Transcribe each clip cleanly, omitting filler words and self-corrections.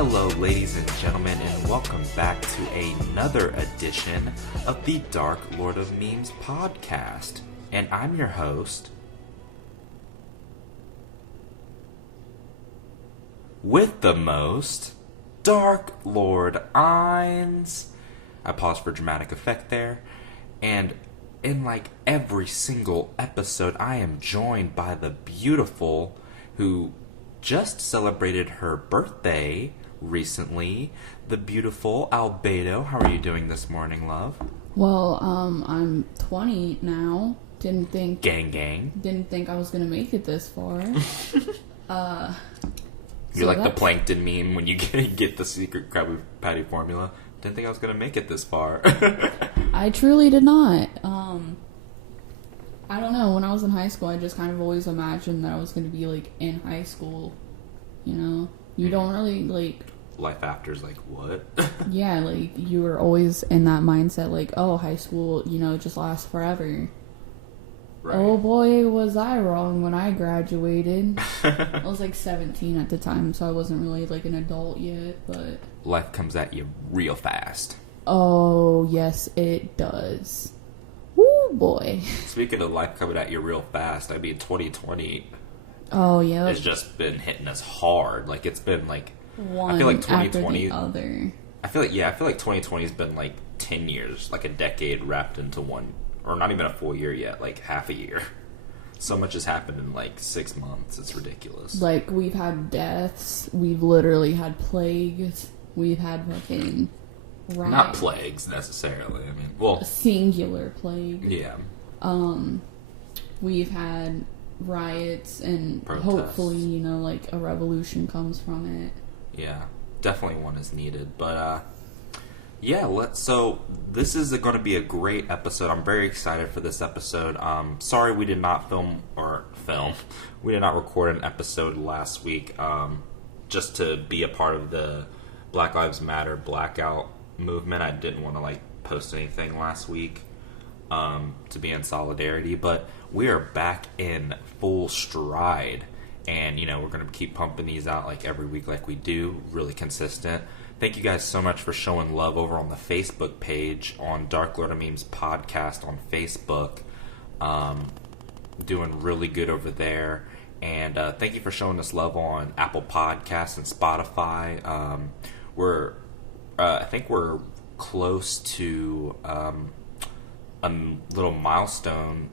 Hello, ladies and gentlemen, and welcome back to another edition of the Dark Lord of Memes podcast. And I'm your host, with the most, Dark Lord Ainz. I paused for dramatic effect there. And in like every single episode, I am joined by the beautiful, who just celebrated her birthday recently, the beautiful Albedo. How are you doing this morning, love? Well, I'm 20 now. Didn't think I was gonna make it this far. You're like the plankton meme when you get the secret Krabby Patty formula. Didn't think I was gonna make it this far. I truly did not. I don't know. When I was in high school, I just kind of always imagined that I was gonna be like in high school. You know, you don't really like. Life after's like what? Yeah, like you were always in that mindset, like, oh, high school, just lasts forever. Right. Oh boy, was I wrong when I graduated. I was like 17 at the time, so I wasn't really like an adult yet, but life comes at you real fast. Oh, yes, it does. Woo, boy. Speaking of life coming at you real fast, I mean, 2020 has just been hitting us hard. Like, it's been like, one I feel like 2020 after the other. I feel like 2020 has been like 10 years, like a decade wrapped into one, or not even a full year yet, like half a year. So much has happened in like 6 months. It's ridiculous. Like, we've had deaths. We've literally had plagues. We've had fucking riots. Not plagues necessarily. I mean, well, a singular plague. Yeah. We've had riots, and protests. Hopefully, like a revolution comes from it. Yeah, definitely one is needed. But so this is going to be a great episode. I'm very excited for this episode. Sorry we did not we did not record an episode last week, just to be a part of the Black Lives Matter blackout movement. I didn't want to like post anything last week to be in solidarity, but we are back in full stride, and we're going to keep pumping these out like every week like we do, really consistent. Thank you guys so much for showing love over on the Facebook page, on Dark Lord of Memes podcast on Facebook. Doing really good over there. And thank you for showing us love on Apple Podcasts and Spotify. I think we're close to a little milestone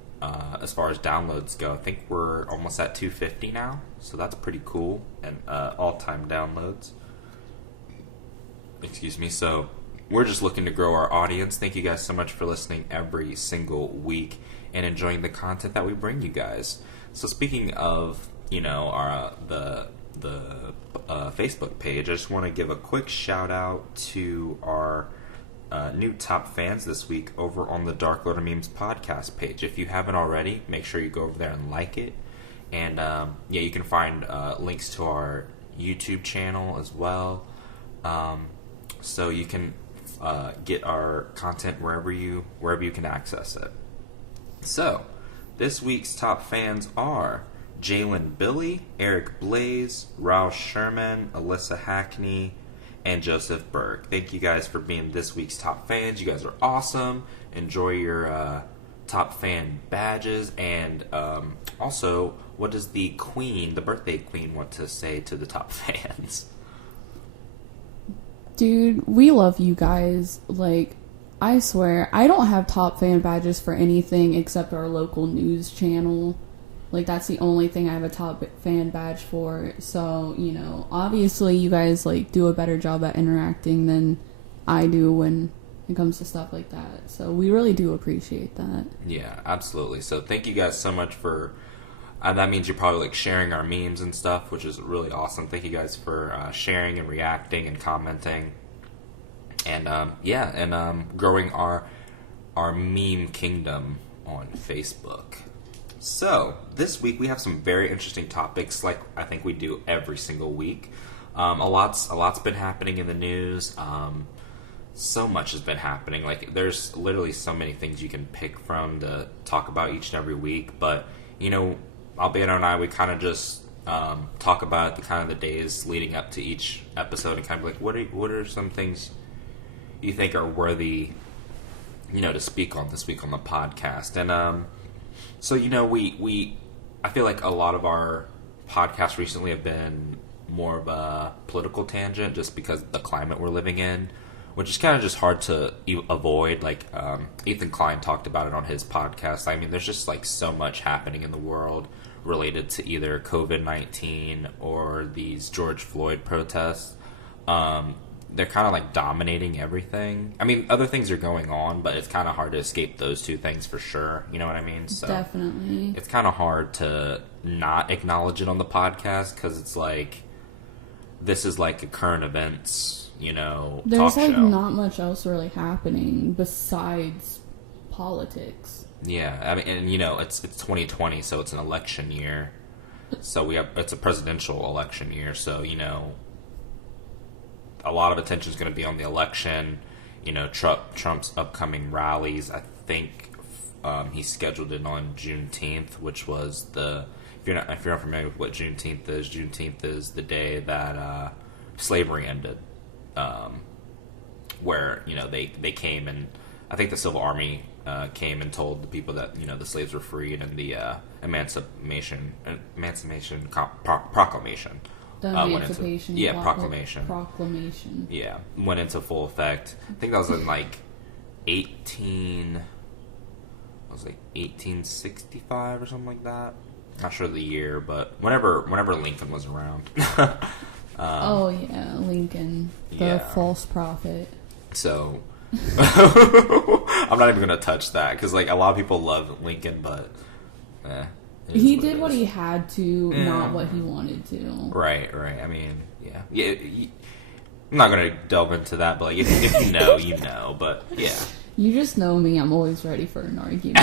as far as downloads go. I think we're almost at 250 now, so that's pretty cool. And all-time downloads. Excuse me. So we're just looking to grow our audience. Thank you guys so much for listening every single week and enjoying the content that we bring you guys. So speaking of, our the Facebook page, I just want to give a quick shout out to our new top fans this week over on the Dark Lord of Memes podcast page. If you haven't already, make sure you go over there and like it. And you can find links to our YouTube channel as well. So you can get our content wherever you can access it. So, this week's top fans are Jalen Billy, Eric Blaze, Roush Sherman, Alyssa Hackney, and Joseph Berg. Thank you guys for being this week's top fans. You guys are awesome. Enjoy your top fan badges. And also, what does the birthday queen, want to say to the top fans? Dude, we love you guys. Like, I swear, I don't have top fan badges for anything except our local news channel. Like, that's the only thing I have a top fan badge for. So, obviously you guys, like, do a better job at interacting than I do when it comes to stuff like that. So, we really do appreciate that. Yeah, absolutely. So, thank you guys so much for... that means you're probably like sharing our memes and stuff, which is really awesome. Thank you guys for sharing and reacting and commenting, and growing our meme kingdom on Facebook. So this week we have some very interesting topics, like I think we do every single week. A lot's been happening in the news. So much has been happening. Like, there's literally so many things you can pick from to talk about each and every week. But Albedo and I, we kind of just talk about the kind of the days leading up to each episode and kind of like what are some things you think are worthy, to speak on this week on the podcast. And so we I feel like a lot of our podcasts recently have been more of a political tangent just because of the climate we're living in, which is kind of just hard to avoid. Like Ethan Klein talked about it on his podcast. I mean, there's just like so much happening in the world related to either COVID-19 or these George Floyd protests. They're kind of like dominating everything. I mean, other things are going on, but it's kind of hard to escape those two things for sure. You know what I mean? So definitely. It's kind of hard to not acknowledge it on the podcast because it's like, this is like a current events, There's talk like show. not much else really happening besides politics. Yeah, I mean, and it's 2020, so it's an election year. So it's a presidential election year, so a lot of attention is going to be on the election. Trump's upcoming rallies. I think he scheduled it on Juneteenth, which was if you're not familiar with what Juneteenth is the day that slavery ended, where they came, and I think the Civil Army came and told the people that the slaves were freed, and the Emancipation Proclamation. The Emancipation Proclamation. Yeah, went into full effect. I think that was in like 1865 or something like that. Not sure the year, but whenever Lincoln was around. Oh yeah, Lincoln, the false prophet. So I'm not even gonna touch that because like a lot of people love Lincoln, but he did what he had to, not what he wanted to. Right. I mean, yeah. I'm not gonna delve into that, but like if you know, you know. But yeah, you just know me. I'm always ready for an argument.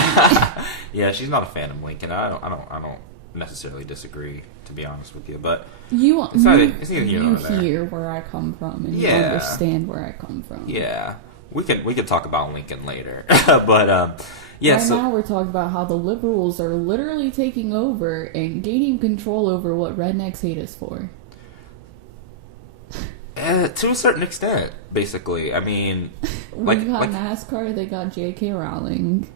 Yeah, she's not a fan of Lincoln. I don't necessarily disagree, to be honest with you. But you hear hear where I come from, and you understand where I come from. Yeah, we could talk about Lincoln later, but now we're talking about how the liberals are literally taking over and gaining control over what rednecks hate us for. To a certain extent, basically. I mean, we got NASCAR, they got J.K. Rowling.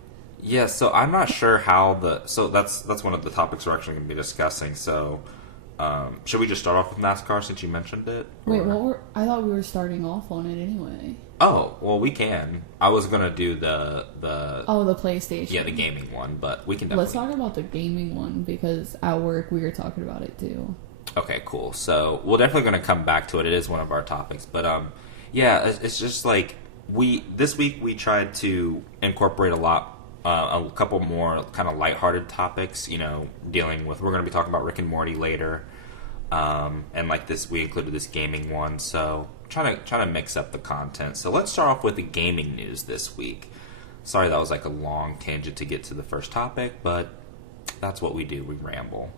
Yeah, so I'm not sure how so that's one of the topics we're actually going to be discussing. So, should we just start off with NASCAR since you mentioned it? Wait, I thought we were starting off on it anyway. Oh, well, we can. I was going to do the PlayStation. Yeah, the gaming one, but we can definitely... Let's talk about the gaming one, because at work we were talking about it too. Okay, cool. So, we're definitely going to come back to it. It is one of our topics. But, it's just like, this week we tried to incorporate a couple more kind of lighthearted topics, dealing with... We're going to be talking about Rick and Morty later. And like this, we included this gaming one, so trying to mix up the content. So let's start off with the gaming news this week. Sorry that was like a long tangent to get to the first topic, but that's what we do. We ramble.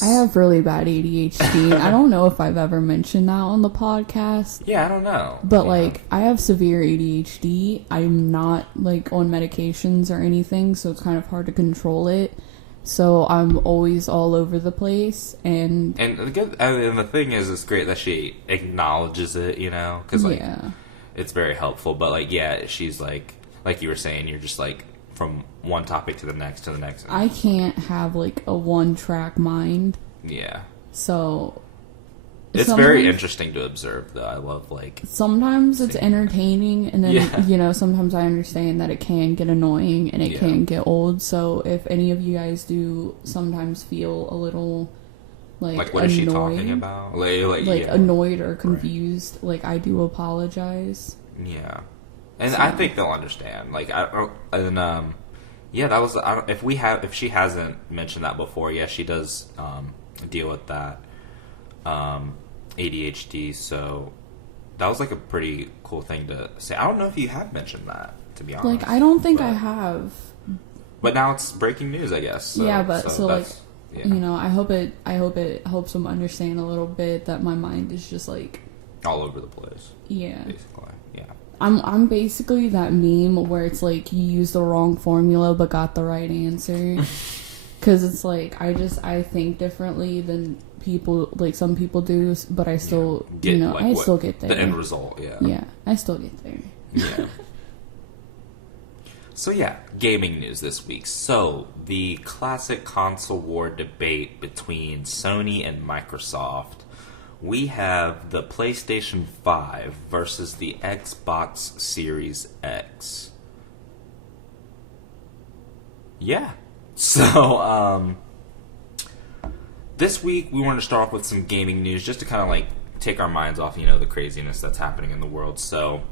I have really bad ADHD. I don't know if I've ever mentioned that on the podcast. Yeah, I don't know. But I have severe ADHD. I'm not like on medications or anything, so it's kind of hard to control it. So I'm always all over the place, and the thing is, it's great that she acknowledges it, because it's very helpful. But she's like you were saying, you're just like from one topic to the next to the next. I can't have like a one-track mind. Yeah. So it's very interesting to observe, though. I love sometimes it's entertaining, and then sometimes I understand that it can get annoying and it can get old. So if any of you guys do sometimes feel a little what annoyed, is she talking about? Annoyed or confused, right. I do apologize. Yeah, and I think they'll understand. That was if she hasn't mentioned that before. Yeah, she does deal with that. ADHD, so that was a pretty cool thing to say. I don't know if you have mentioned that, to be honest. I don't think I have. But now it's breaking news, I guess. So, yeah, but I hope it helps them understand a little bit that my mind is just all over the place. Yeah. Basically, yeah. I'm basically that meme where it's you used the wrong formula but got the right answer. Because it's like, I think differently than people, like some people do, but I still, get, I still get there. The end result, yeah. Yeah, I still get there. Yeah. So yeah, gaming news this week. So, the classic console war debate between Sony and Microsoft. We have the PlayStation 5 versus the Xbox Series X. Yeah. So, this week we wanted to start off with some gaming news just to kind of like take our minds off, the craziness that's happening in the world. So,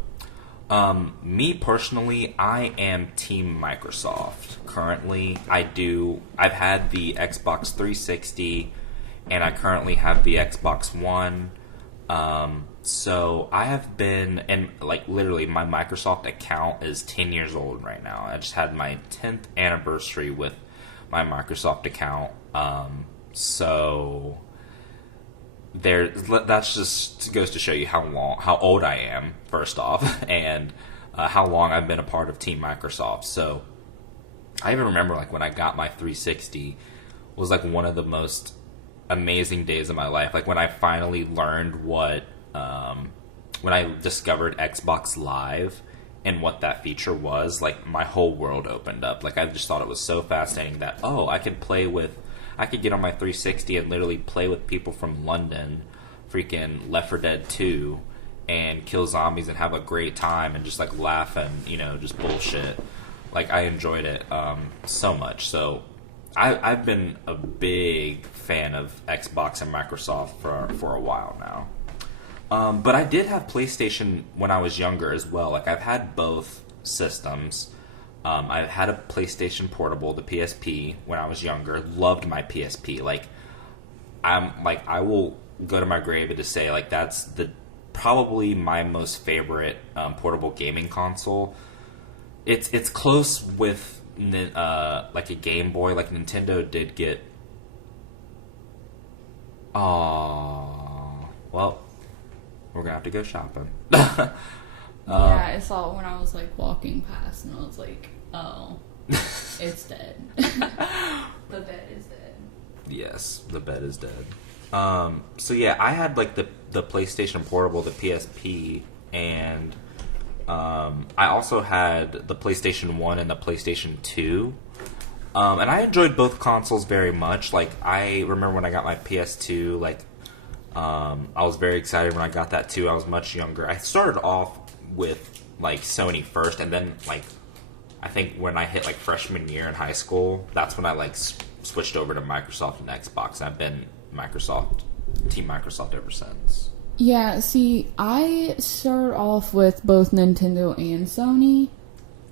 me personally, I am Team Microsoft. Currently, I've had the Xbox 360 and I currently have the Xbox One. So I have been, and like literally my Microsoft account is 10 years old right now. I just had my 10th anniversary with my Microsoft account. So that's just goes to show you how old I am, first off, and how long I've been a part of Team Microsoft. So I even remember like when I got my 360 was like one of the most amazing days of my life. Like when I finally learned when I discovered Xbox Live and what that feature was, like my whole world opened up. Like I just thought it was so fascinating that I could get on my 360 and literally play with people from London, freaking Left 4 Dead 2, and kill zombies and have a great time and just like laugh and just bullshit. Like I enjoyed it so much. So I've been a big fan of Xbox and Microsoft for a while now. But I did have PlayStation when I was younger as well. Like I've had both systems. I had a PlayStation Portable, the PSP, when I was younger. Loved my PSP. I will go to my grave to say like that's probably my most favorite portable gaming console. It's close with like a Game Boy. Like Nintendo did get. Well, we're gonna have to go shopping. Yeah, I saw it when I was like walking past, and I was like, "Oh, it's dead. The bed is dead." Yes, the bed is dead. So yeah, I had like the PlayStation Portable, the PSP, and I also had the PlayStation 1 and the PlayStation 2. And I enjoyed both consoles very much. Like I remember when I got my PS2, like I was very excited when I got that too. I was much younger. I started off with like Sony first, and then like I think when I hit like freshman year in high school, that's when I like switched over to Microsoft and Xbox, and I've been Team Microsoft ever since. Yeah, see, I started off with both Nintendo and Sony,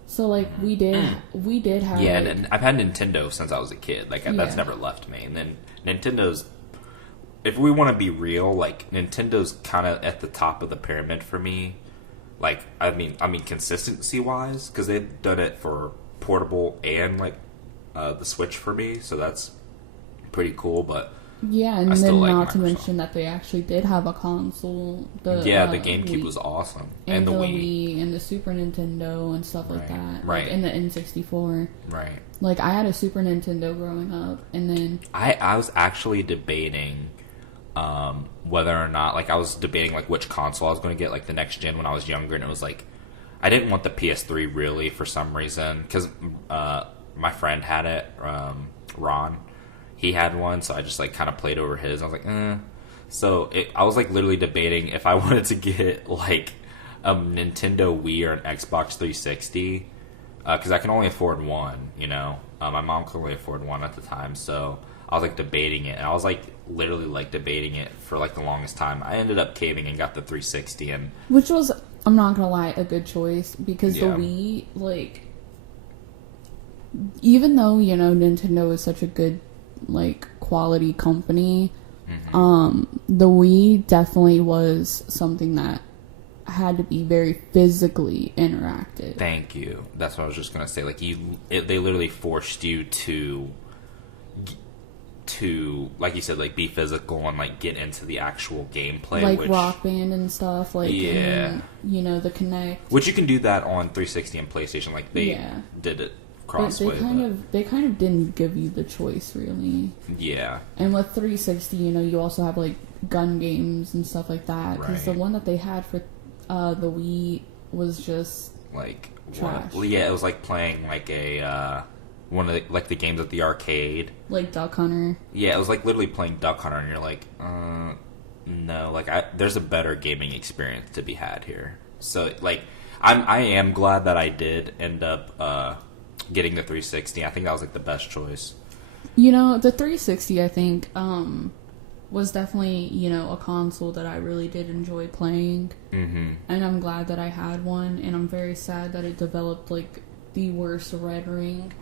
so like we did have and I've had Nintendo since I was a kid. Like that's never left me. And then Nintendo's, if we want to be real, like Nintendo's kind of at the top of the pyramid for me. Like I mean consistency wise, because they've done it for portable and like the Switch for me, so that's pretty cool. But yeah, and then not to mention that they actually did have a console. The GameCube Wii, was awesome, and the Wii and the Super Nintendo and stuff like that, right? Like, and the N64, right? Like I had a Super Nintendo growing up, and then I was actually debating whether or not, like I was debating like which console I was going to get like the next gen when I was younger, and it was like I didn't want the PS3 really for some reason, because my friend had it, Ron, he had one, so I just like kind of played over his. I was like, So I was like literally debating if I wanted to get like a Nintendo Wii or an Xbox 360, because I can only afford one, my mom could only afford one at the time, so I was like debating it, and I was like literally like debating it for like the longest time. I ended up caving and got the 360, and which was, I'm not gonna lie, a good choice, because the Wii, like, even though Nintendo is such a good like quality company, the Wii definitely was something that had to be very physically interactive. Thank you. That's what I was just gonna say. Like they literally forced you to, like you said, like be physical and like get into the actual gameplay, like Rock Band and stuff. Like and, the Kinect, which you can do that on 360 and PlayStation. Like they did it Crossway. They kind of didn't give you the choice, really. Yeah. And with 360, you also have like gun games and stuff like that. Because the one that they had for the Wii was just like trash. Well, yeah, it was like playing like a one of the games at the arcade, like Duck Hunter. Yeah, it was like literally playing Duck Hunter, and you're like, no, like there's a better gaming experience to be had here. So like, I am glad that I did end up getting the 360. I think that was like the best choice. The 360, I think, was definitely, a console that I really did enjoy playing. Mm-hmm. And I'm glad that I had one, and I'm very sad that it developed, like, the worst red ring.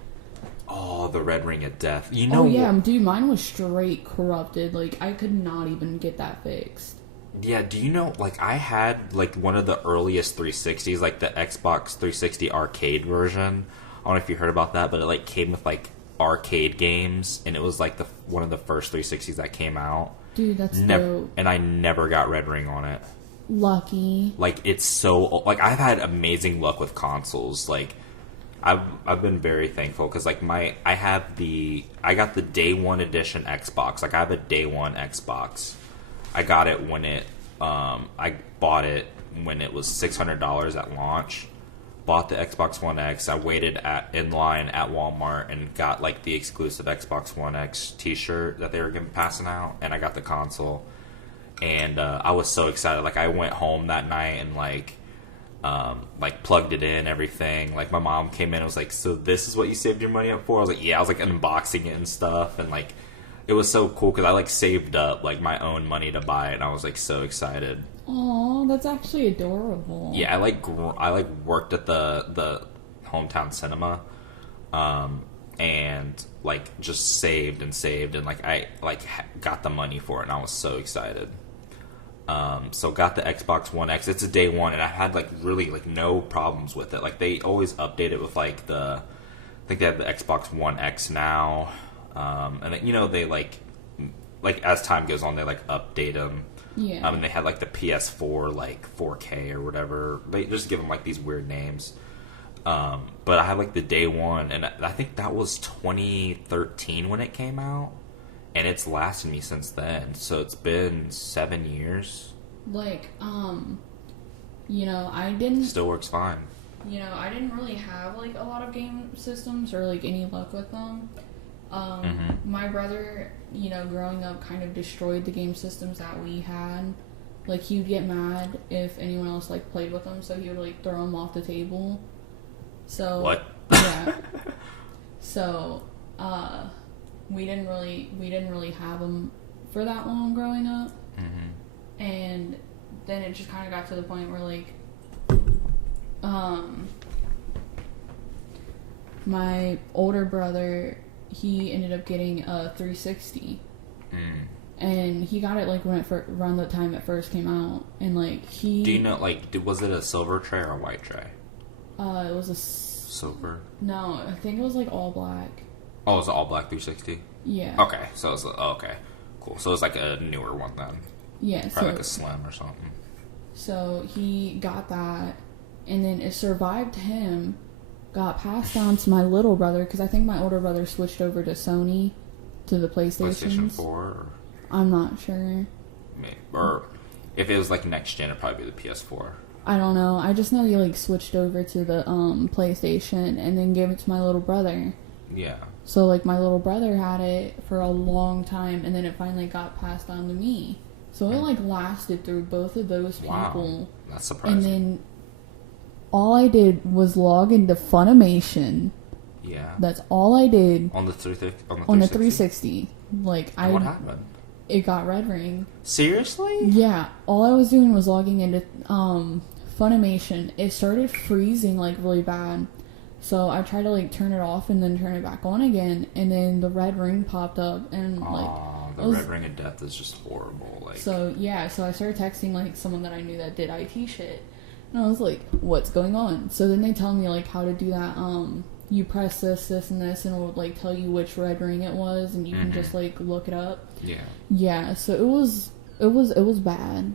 Oh, the red ring of death. Oh, yeah, dude, mine was straight corrupted. Like, I could not even get that fixed. Yeah, do you know, like, I had, like, one of the earliest 360s, like, the Xbox 360 arcade version. I don't know if you heard about that, but it, like, came with, like, arcade games, and it was, like, one of the first 360s that came out. Dude, that's dope. And I never got red ring on it. Lucky. Like, it's so... Like, I've had amazing luck with consoles. Like, I've been very thankful, because, like, I got the day one edition Xbox. Like, I have a day one Xbox. I got it when I bought it when it was $600 at launch. Bought the Xbox One X. I waited in line at Walmart and got like the exclusive Xbox One X T-shirt that they were passing out, and I got the console. And I was so excited. Like, I went home that night and like plugged it in, everything. Like, my mom came in and was like, "So this is what you saved your money up for?" I was like, "Yeah." I was like unboxing it and stuff, and like it was so cool because I like saved up like my own money to buy it, and I was like so excited. Oh, that's actually adorable. Yeah, I worked at the hometown cinema, and like just saved and like I got the money for it, and I was so excited. So got the Xbox One X. It's a day one, and I had like really like no problems with it. Like, they always update it with like I think they have the Xbox One X now, and then, they like as time goes on, they like update them. Yeah. And they had like the PS4 like 4K or whatever. They just give them like these weird names. But I had like the day one, and I think that was 2013 when it came out, and it's lasted me since then. So it's been 7 years. Like, I didn't... Still works fine. I didn't really have like a lot of game systems or like any luck with them. My brother, growing up kind of destroyed the game systems that we had. Like, he would get mad if anyone else like played with them, so he would like throw them off the table. So what? Yeah. So we didn't really have them for that long growing up. Mm-hmm. And then it just kind of got to the point where like my older brother, he ended up getting a 360. And he got it like around the time it first came out, and like Do you know, like, was it a silver tray or a white tray? It was a silver. No, I think it was like all black. Oh, it was an all black 360. Yeah. Okay, so it's okay, cool. So it's like a newer one then. Yeah, probably like a slim or something. So he got that, and then it survived him. Got passed down to my little brother, because I think my older brother switched over to Sony, to the PlayStation 4? Or... I'm not sure. Maybe. Or if it was like next gen, it'd probably be the PS4. I don't know. I just know he like switched over to the PlayStation and then gave it to my little brother. Yeah. So like my little brother had it for a long time, and then it finally got passed on to me. So it like lasted through both of those people. Wow. That's surprising. And then all I did was log into Funimation. Yeah. That's all I did. On the 360? On the 360. Like, and what happened? It got red ring. Seriously? Yeah. All I was doing was logging into Funimation. It started freezing like really bad. So I tried to like turn it off and then turn it back on again, and then the red ring popped up, and the red ring of death is just horrible. Like, so yeah, so I started texting like someone that I knew that did IT shit, and I was like, "What's going on?" So then they tell me like how to do that. You press this, and this, and it would like tell you which red ring it was, and you can just like look it up. Yeah. Yeah. So it was bad.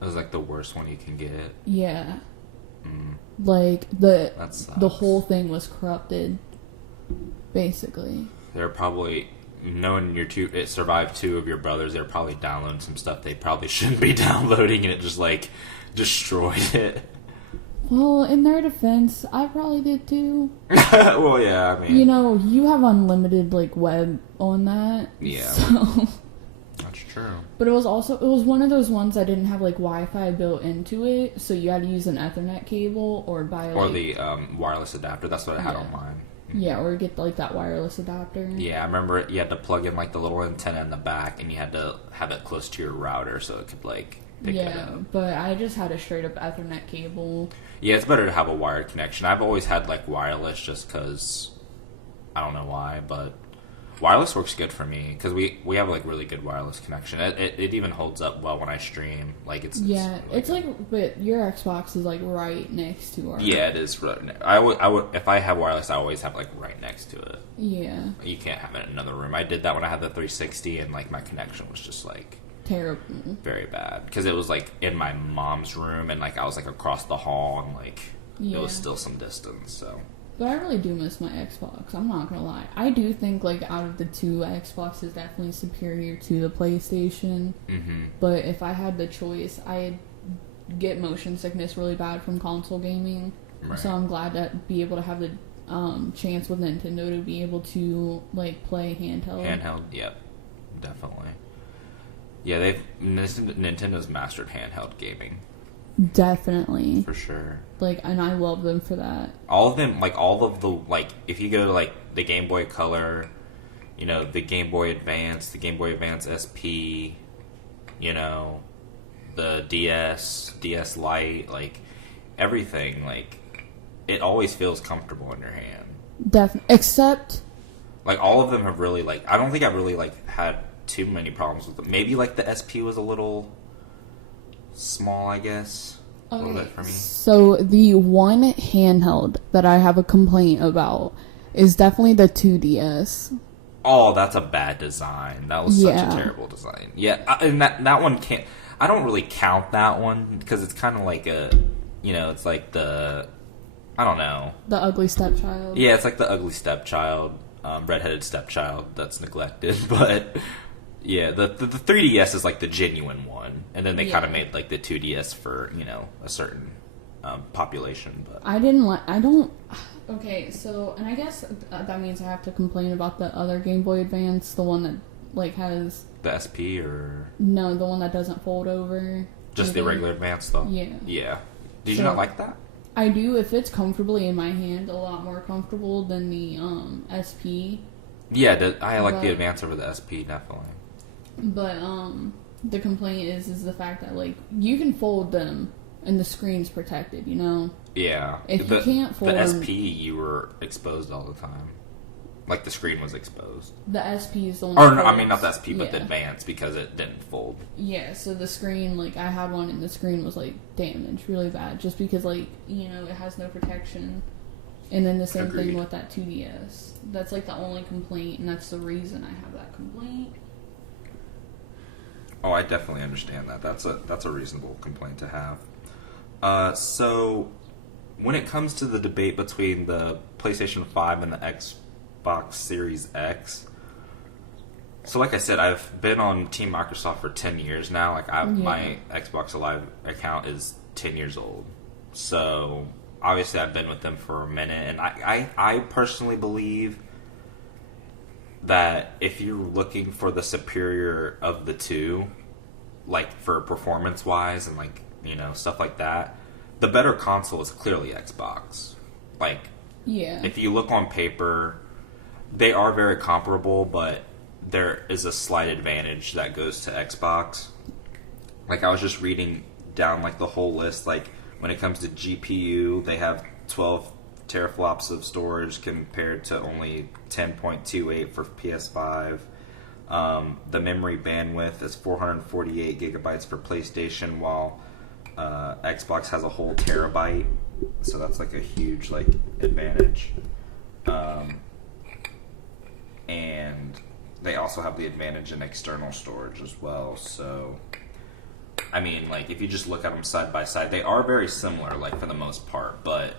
It was like the worst one you can get. Yeah. Like the that sucks. the whole thing was corrupted. Basically. They're probably, knowing it survived 2 of your brothers, they're probably downloading some stuff they probably shouldn't be downloading, and it just, like, destroyed it. Well, in their defense, I probably did too. Well, yeah, I mean... You know, you have unlimited, like, web on that. Yeah. So... That's true. But it was one of those ones that didn't have, like, Wi-Fi built into it, so you had to use an Ethernet cable or buy, like... Or the wireless adapter. That's what I had on mine. Yeah, or get, like, that wireless adapter. Yeah, I remember you had to plug in, like, the little antenna in the back, and you had to have it close to your router so it could, like, pick it up. Yeah, but I just had a straight-up Ethernet cable. Yeah, it's better to have a wired connection. I've always had, like, wireless just because... I don't know why, but... Wireless works good for me, because we have, like, really good wireless connection. It even holds up well when I stream. Like, it's but your Xbox is, like, right next to ours. Yeah, it is. I would, if I have wireless, I always have, like, right next to it. Yeah. You can't have it in another room. I did that when I had the 360, and, like, my connection was just, like... Terrible. Very bad. Because it was, like, in my mom's room, and, like, I was, like, across the hall, and, like, it was still some distance, so... But I really do miss my Xbox. I'm not gonna lie. I do think, like, out of the 2, Xbox is definitely superior to the PlayStation. Mm-hmm. But if I had the choice, I'd get motion sickness really bad from console gaming. Right. So I'm glad to be able to have the chance with Nintendo to be able to, like, play handheld. Handheld, yep. Definitely. Yeah, Nintendo's mastered handheld gaming. Definitely. For sure. Like, and I love them for that. All of them, like, all of the, like, if you go to, like, the Game Boy Color, you know, the Game Boy Advance, the Game Boy Advance SP, you know, the DS Lite, like, everything, like, it always feels comfortable in your hand. Definitely. Except... Like, all of them have really, like, I don't think I've really, like, had too many problems with them. Maybe, like, the SP was a little... small, I guess. A little bit for me. So the one handheld that I have a complaint about is definitely the 2DS. Oh, that's a bad design. That was such a terrible design. Yeah, and that one can't... I don't really count that one because it's kind of like a... You know, it's like the... I don't know. The ugly stepchild. Yeah, it's like the ugly stepchild. Redheaded stepchild that's neglected. But... Yeah, the 3DS is like the genuine one, and then they kind of made like the 2DS for, you know, a certain population. But Okay, so, and I guess that means I have to complain about the other Game Boy Advance, the one that like has the SP or no, the one that doesn't fold over. Just the regular Advance though. Yeah. Yeah. Did you not like that? I do. If it's comfortably in my hand, a lot more comfortable than the SP. Yeah, I like the Advance over the SP definitely. But the complaint is the fact that, like, you can fold them and the screen's protected, you know? Yeah. If you can't fold the them... SP, you were exposed all the time. Like, the screen was exposed. The SP is the one Or, no, I mean, not the SP, but the Advance, because it didn't fold. Yeah, so the screen, like, I had one and the screen was, like, damaged really bad. Just because, like, you know, it has no protection. And then the same thing with that 2DS. That's, like, the only complaint, and that's the reason I have that complaint. Oh, I definitely understand that. That's a reasonable complaint to have. So, when it comes to the debate between the PlayStation 5 and the Xbox Series X, so like I said, I've been on Team Microsoft for 10 years now. Like, my Xbox Live account is 10 years old. So, obviously, I've been with them for a minute, and I personally believe that if you're looking for the superior of the two, like for performance wise and like, you know, stuff like that, the better console is clearly Xbox. Like, if you look on paper, they are very comparable, but there is a slight advantage that goes to Xbox. Like, I was just reading down like the whole list. Like, when it comes to GPU, they have 12 teraflops of storage compared to only 10.28 for PS5. The memory bandwidth is 448 gigabytes for PlayStation, while Xbox has a whole terabyte. So that's like a huge like advantage. And they also have the advantage in external storage as well. So, I mean, like, if you just look at them side by side, they are very similar, like, for the most part, but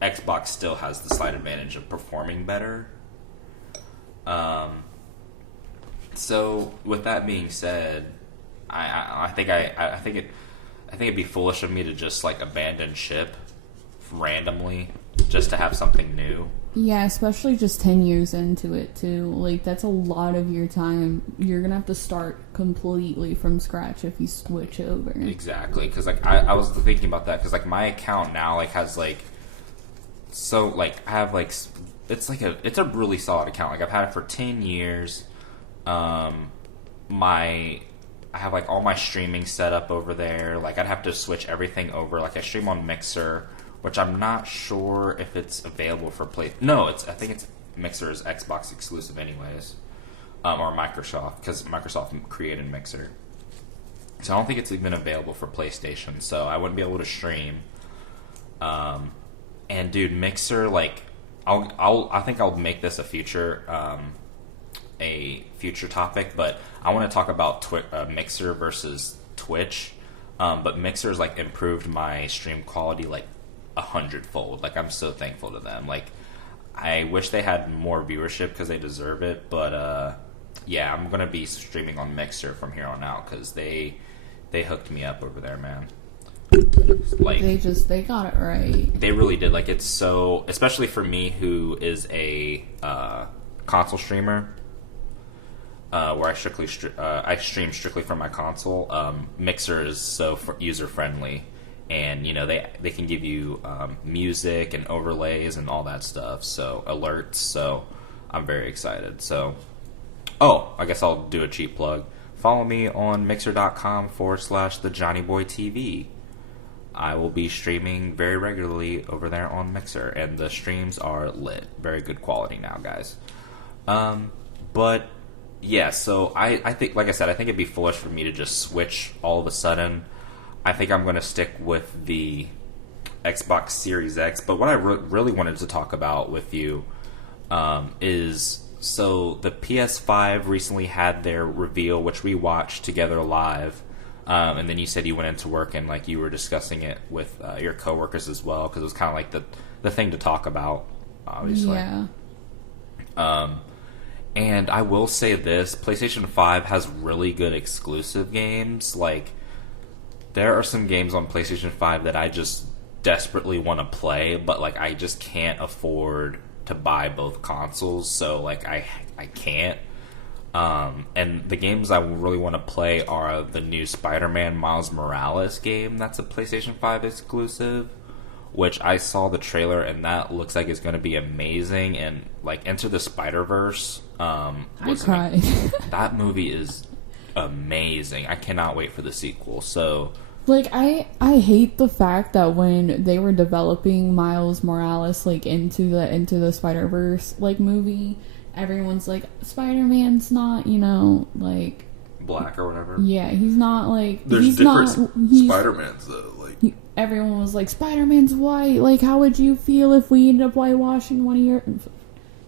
Xbox still has the slight advantage of performing better. So with that being said, I think it'd be foolish of me to just like abandon ship randomly just to have something new. Yeah, especially just 10 years into it too. Like, that's a lot of your time. You're gonna have to start completely from scratch if you switch over. Exactly, because like I was thinking about that because like my account now like has like, so like I have like it's a really solid account. Like I've had it for 10 years. I have like all my streaming set up over there. Like I'd have to switch everything over. Like I stream on Mixer, which I'm not sure if it's available for Play. No, I think it's Mixer is Xbox exclusive anyways, or Microsoft, because Microsoft created Mixer. So I don't think it's even available for PlayStation. So I wouldn't be able to stream. And dude, Mixer, like I think I'll make this a future topic, but I want to talk about Mixer versus Twitch. But Mixer's like improved my stream quality like 100-fold. Like I'm so thankful to them. Like I wish they had more viewership because they deserve it. But yeah, I'm gonna be streaming on Mixer from here on out because they hooked me up over there, man. Like they got it right. They really did. Like it's so, especially for me who is a console streamer. Where I stream strictly from my console. Mixer is so user friendly, and you know they can give you music and overlays and all that stuff. So alerts. So I'm very excited. So I guess I'll do a cheap plug. Follow me on mixer.com/thejohnnyboytv. I will be streaming very regularly over there on Mixer, and the streams are lit. Very good quality now, guys. But yeah, so I think, like I said, I think it'd be foolish for me to just switch all of a sudden. I think I'm going to stick with the Xbox Series X. But what I really wanted to talk about with you is, so the PS5 recently had their reveal, which we watched together live. And then you said you went into work and like you were discussing it with your coworkers as well, because it was kind of like the thing to talk about, obviously. Yeah. And I will say this, PlayStation 5 has really good exclusive games. Like, there are some games on PlayStation 5 that I just desperately want to play, but, like, I just can't afford to buy both consoles, so, like, I can't. And the games I really want to play are the new Spider-Man Miles Morales game that's a PlayStation 5 exclusive, which I saw the trailer and that looks like it's going to be amazing. And like Enter the Spider-Verse, I cried. That movie is amazing. I cannot wait for the sequel. So like I hate the fact that when they were developing Miles Morales like into the Spider-Verse like movie, everyone's like, Spider-Man's not, like black or whatever. Yeah, he's not like there's different Spider-Mans though. Like everyone was like, Spider-Man's white. Like, how would you feel if we ended up whitewashing one of your,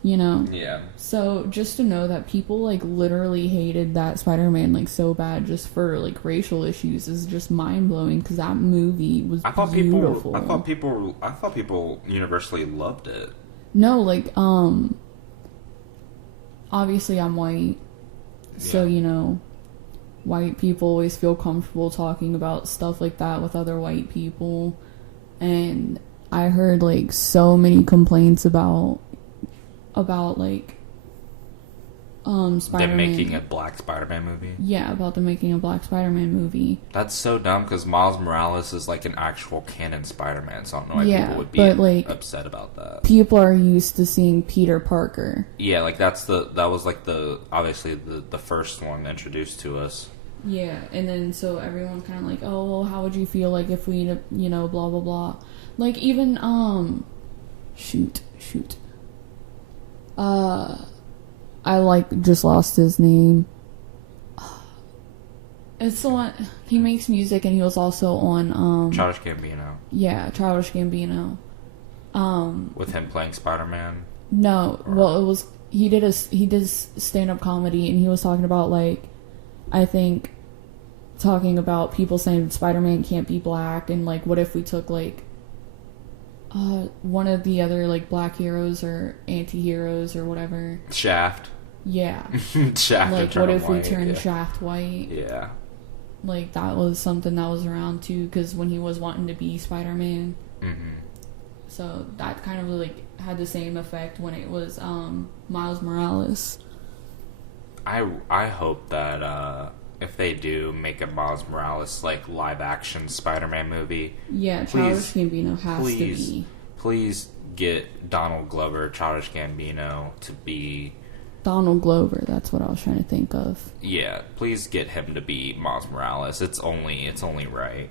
Yeah. So just to know that people like literally hated that Spider-Man like so bad just for like racial issues is just mind blowing, because that movie was beautiful. I thought people universally loved it. No, like obviously I'm white, so white people always feel comfortable talking about stuff like that with other white people, and I heard like so many complaints about like Spider-Man. Them making a black Spider-Man movie? Yeah, about them making a black Spider-Man movie. That's so dumb, because Miles Morales is like an actual canon Spider-Man, so I don't know why people would be upset about that. People are used to seeing Peter Parker. Yeah, like that was like obviously the first one introduced to us. Yeah, and then so everyone's kind of like, oh, well, how would you feel like if we, blah, blah, blah. Like even, shoot. I like just lost his name. It's the one, he makes music and he was also on Childish Gambino. Yeah, Childish Gambino. With him playing Spider-Man? No, well he did stand up comedy and he was talking about like, I think talking about people saying Spider-Man can't be black, and like what if we took like One of the other, like, black heroes or anti-heroes or whatever. Shaft. Yeah. Shaft. Like, what if we turned Shaft white? Yeah. Like, that was something that was around, too, because when he was wanting to be Spider-Man. Mm-hmm. So, that kind of, like, had the same effect when it was, Miles Morales. I hope that, if they do make a Miles Morales, like, live-action Spider-Man movie... Yeah, Childish Gambino has to be. Please get Donald Glover, Childish Gambino, to be... Donald Glover, that's what I was trying to think of. Yeah, please get him to be Miles Morales. It's only right.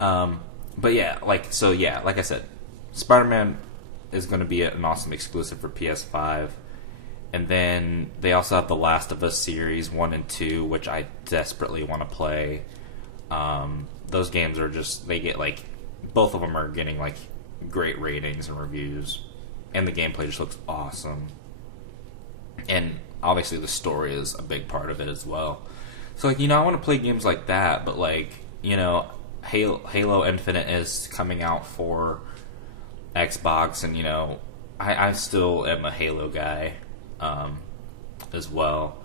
But yeah, like I said, Spider-Man is going to be an awesome exclusive for PS5. And then they also have the Last of Us series 1 and 2, which I desperately want to play. Those games are just, they get like, both of them are getting like great ratings and reviews. And the gameplay just looks awesome. And obviously the story is a big part of it as well. So, like, I want to play games like that, but, like, Halo Infinite is coming out for Xbox, and, I still am a Halo guy as well.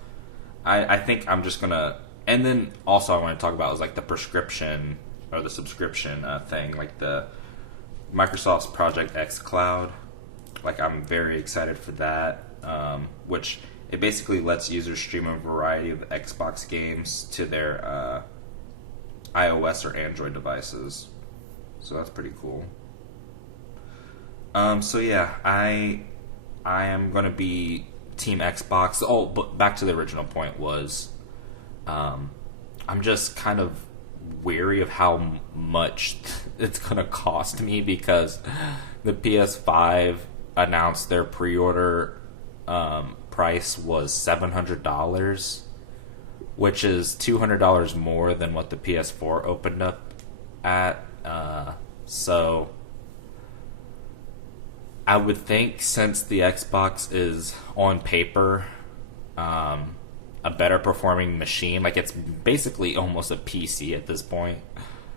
I think I'm just going to... And then also I want to talk about is, like, the prescription or the subscription thing, like the Microsoft's Project X Cloud. Like, I'm very excited for that. Which it basically lets users stream a variety of Xbox games to their iOS or Android devices. So that's pretty cool. So yeah, I am going to be Team Xbox. Oh, but back to the original point was, I'm just kind of wary of how much it's going to cost me because the PS5 announced their pre-order price was $700, which is $200 more than what the PS4 opened up at. So I would think since the Xbox is on paper a better performing machine, like it's basically almost a PC at this point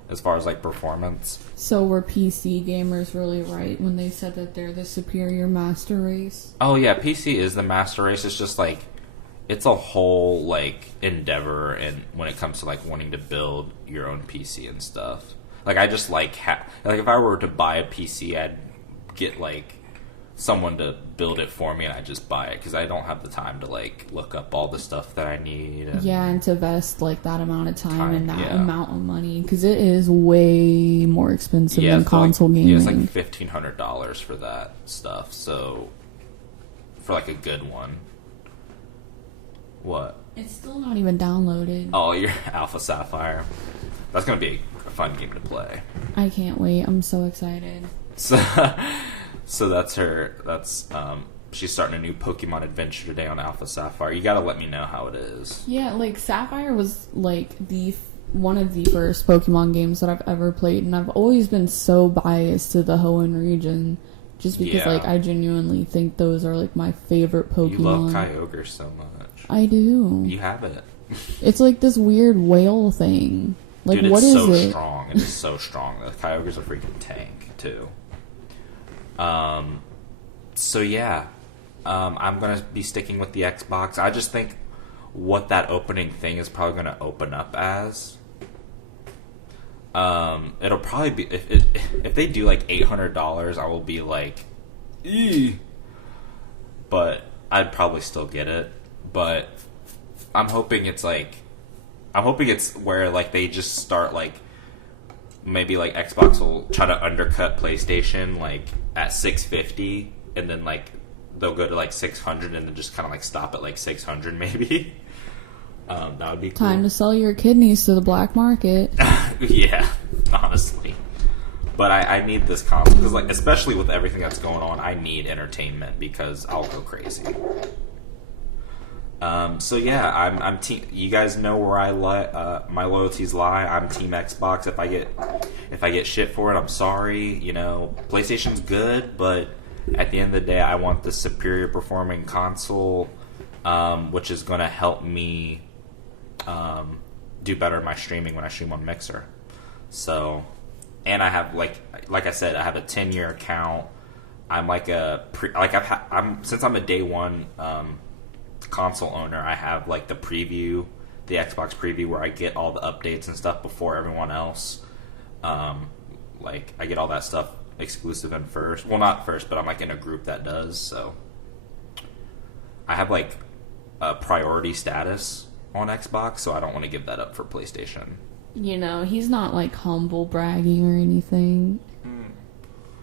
as far as like performance. So were PC gamers really right when they said that they're the superior master race? Oh yeah, PC is the master race. It's just like it's a whole like endeavor, and when it comes to like wanting to build your own PC and stuff. Like I just like like if I were to buy a PC, I'd get like someone to build it for me, and I just buy it because I don't have the time to like look up all the stuff that I need. And to invest like that amount of time and that amount of money, because it is way more expensive than console gaming. Yeah, it's like $1,500 for that stuff. So for like a good one, what? It's still not even downloaded. Oh, your Alpha Sapphire. That's gonna be a fun game to play. I can't wait. I'm so excited. So that's her. She's starting a new Pokemon adventure today on Alpha Sapphire. You gotta let me know how it is. Yeah, like Sapphire was like one of the first Pokemon games that I've ever played, and I've always been so biased to the Hoenn region, just because like I genuinely think those are like my favorite Pokemon. You love Kyogre so much. I do. You have it. It's like this weird whale thing. Like, dude, what is it? It's so strong. It is so strong. The Kyogre's a freaking tank too. So yeah, I'm gonna be sticking with the Xbox. I just think what that opening thing is probably gonna open up as. It'll probably be if they do like $800, I will be like, eee. But I'd probably still get it. But I'm hoping it's where like they just start like. Maybe like Xbox will try to undercut PlayStation like at $650, and then like they'll go to like $600, and then just kind of like stop at like $600 maybe. That would be cool. Time to sell your kidneys to the black market. Yeah, honestly. But I need this console because like especially with everything that's going on, I need entertainment because I'll go crazy. So yeah, I'm team. You guys know where my loyalties lie. I'm Team Xbox. If I get shit for it, I'm sorry. PlayStation's good, but at the end of the day, I want the superior performing console, which is going to help me do better in my streaming when I stream on Mixer. So and I have like I said, I have a 10-year account. I'm like since I'm a day one console owner, I have like the Xbox preview where I get all the updates and stuff before everyone else. Like I get all that stuff exclusive and first. Well, not first, but I'm like in a group that does. So I have like a priority status on Xbox, so I don't want to give that up for PlayStation. You know, he's not like humble bragging or anything.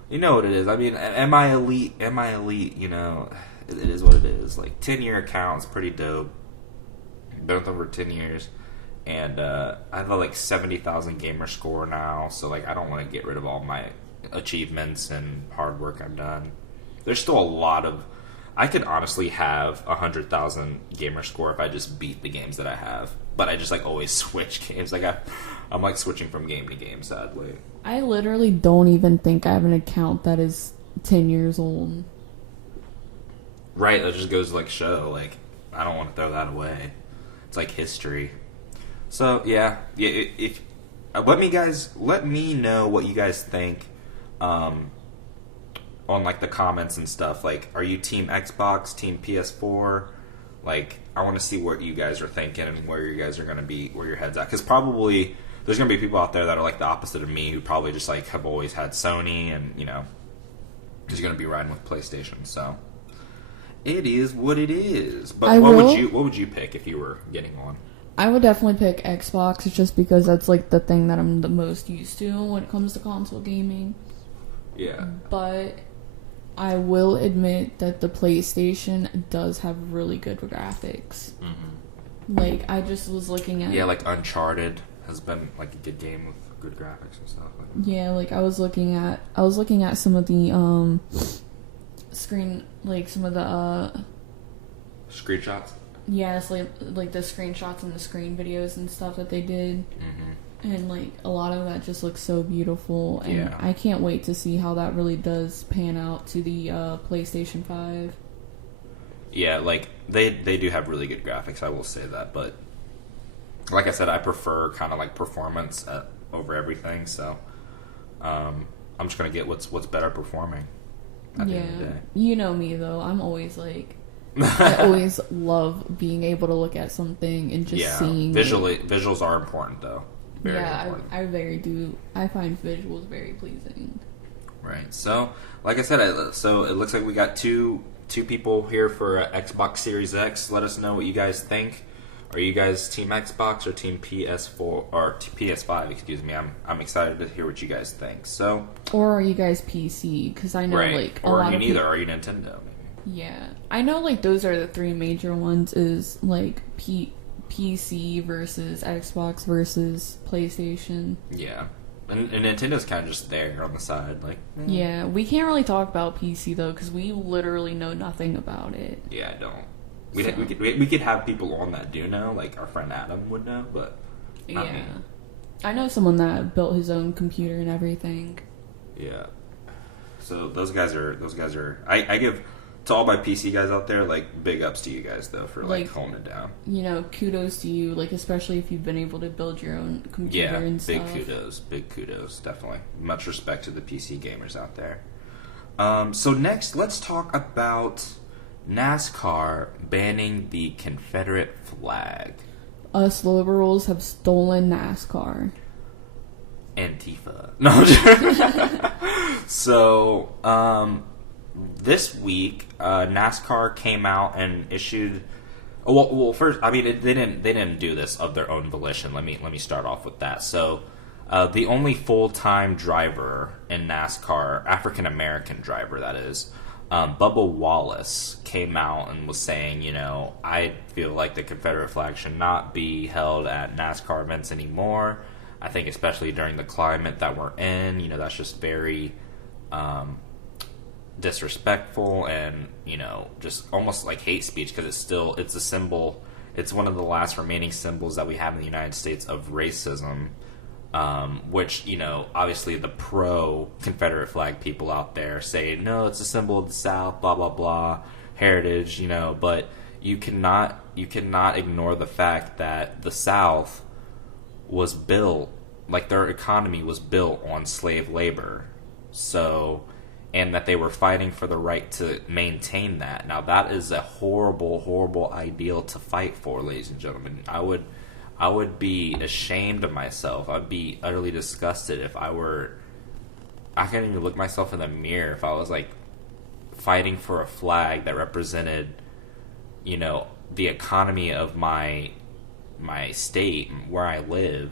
You know what it is. I mean, am I elite? Am I elite? You know, it is what it is. Like 10-year account's pretty dope. Been with them for 10 years, and I have a like 70,000 gamer score now. So like, I don't want to get rid of all my achievements and hard work I've done. There's still a lot of. I could honestly have 100,000 gamer score if I just beat the games that I have. But I just like always switch games. Like I'm like switching from game to game. Sadly, I literally don't even think I have an account that is 10 years old. Right, that just goes to like show. Like I don't want to throw that away. It's like history. So yeah. If let me know what you guys think. On like the comments and stuff, like, are you team Xbox, team PS4? Like, I want to see what you guys are thinking and where you guys are going to be, where your head's at. Because probably there's going to be people out there that are like the opposite of me, who probably just like have always had Sony, and you know, is going to be riding with PlayStation. So it is what it is. But what would you pick if you were getting one? I would definitely pick Xbox, just because that's like the thing that I'm the most used to when it comes to console gaming. Yeah. But I will admit that the PlayStation does have really good graphics. Mm-hmm. Like, I just was looking at... Yeah, like Uncharted has been like a good game with good graphics and stuff. Yeah, like I was looking at some of the screen, like some of the screenshots. Yeah, it's like the screenshots and the screen videos and stuff that they did. Mm-hmm. And, like, a lot of that just looks so beautiful. And yeah. I can't wait to see how that really does pan out to the PlayStation 5. Yeah, like, they do have really good graphics, I will say that. But, like I said, I prefer kind of, like, performance over everything. So, I'm just going to get what's better performing at the end of the day. You know me, though. I'm always, like... I always love being able to look at something and just seeing visuals are important, though. Very important. I very do. I find visuals very pleasing. Right. So, like I said, so it looks like we got two people here for Xbox Series X. Let us know what you guys think. Are you guys team Xbox or team PS4 or PS5? Excuse me. I'm excited to hear what you guys think. So, or are you guys PC? Because I know like a lot of people. Or are you Nintendo? Maybe. Yeah, I know like those are the three major ones. Is like PC versus Xbox versus PlayStation. Yeah. And Nintendo's kind of just there on the side. Like, Yeah, we can't really talk about PC, though, because we literally know nothing about it. Yeah, I don't. We could have people on that do know, like our friend Adam would know, but not me. I know someone that built his own computer and everything. Yeah. So those guys are... I give... To all my PC guys out there, like, big ups to you guys, though, for, like holding it down. You know, kudos to you, like, especially if you've been able to build your own computer and stuff. Yeah, big kudos, definitely. Much respect to the PC gamers out there. So next, let's talk about NASCAR banning the Confederate flag. Us liberals have stolen NASCAR. Antifa. No, so, this week, NASCAR came out and issued. Well, first, I mean, they didn't do this of their own volition. Let me start off with that. So, the only full-time driver in NASCAR, African American driver, that is, Bubba Wallace, came out and was saying, you know, I feel like the Confederate flag should not be held at NASCAR events anymore. I think, especially during the climate that we're in, you know, that's just very. Disrespectful and, you know, just almost like hate speech, because it's a symbol. It's one of the last remaining symbols that we have in the United States of racism, which, you know, obviously the pro Confederate flag people out there say, no, it's a symbol of the South, blah blah blah, heritage, you know, but you cannot ignore the fact that the South was built like, their economy was built on slave labor. So, and that they were fighting for the right to maintain that. Now, that is a horrible, horrible ideal to fight for, ladies and gentlemen. I would be ashamed of myself. I'd be utterly disgusted if I couldn't even look myself in the mirror if I was, like, fighting for a flag that represented, you know, the economy of my state, where I live.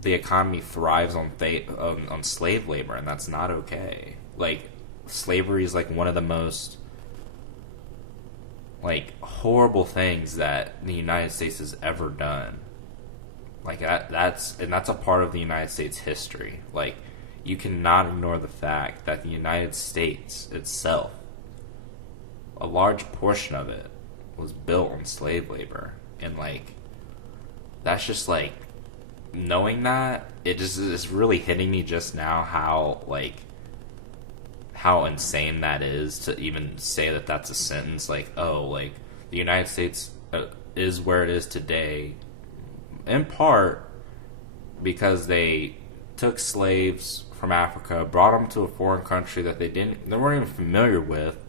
The economy thrives on slave labor, and that's not okay. Like, slavery is, like, one of the most, like, horrible things that the United States has ever done. Like, that's a part of the United States history. Like, you cannot ignore the fact that the United States itself, a large portion of it, was built on slave labor. And, like, that's just, like, knowing that, it just is really hitting me just now how insane that is to even say that that's a sentence. Like, oh, like, the United States is where it is today, in part because they took slaves from Africa, brought them to a foreign country that they weren't even familiar with,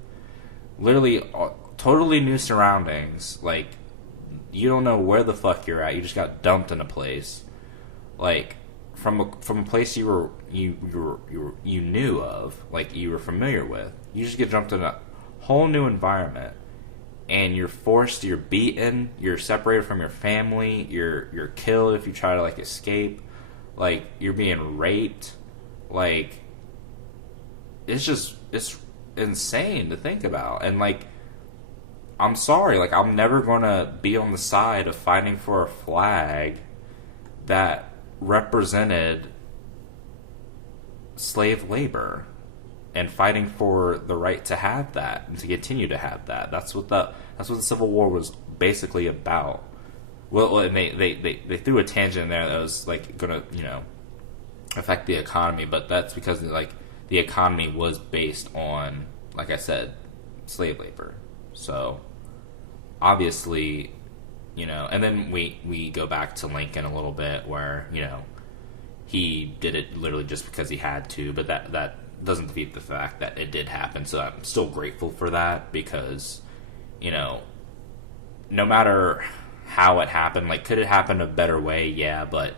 literally totally new surroundings. Like, you don't know where the fuck you're at. You just got dumped in a place, like, from a place you knew of, like, you were familiar with. You just get dumped in a whole new environment, and you're beaten, you're separated from your family, you're killed if you try to, like, escape, like, you're being raped. Like, it's insane to think about. And, like, I'm sorry, like, I'm never gonna be on the side of fighting for a flag that represented slave labor and fighting for the right to have that and to continue to have that. That's what the Civil War was basically about. Well, and they threw a tangent in there that was, like, gonna, you know, affect the economy, but that's because, like, the economy was based on, like I said, slave labor. So obviously, you know, and then we go back to Lincoln a little bit, where, you know, he did it literally just because he had to, but that doesn't defeat the fact that it did happen. So I'm still grateful for that, because, you know, no matter how it happened, like, could it happen a better way? Yeah, but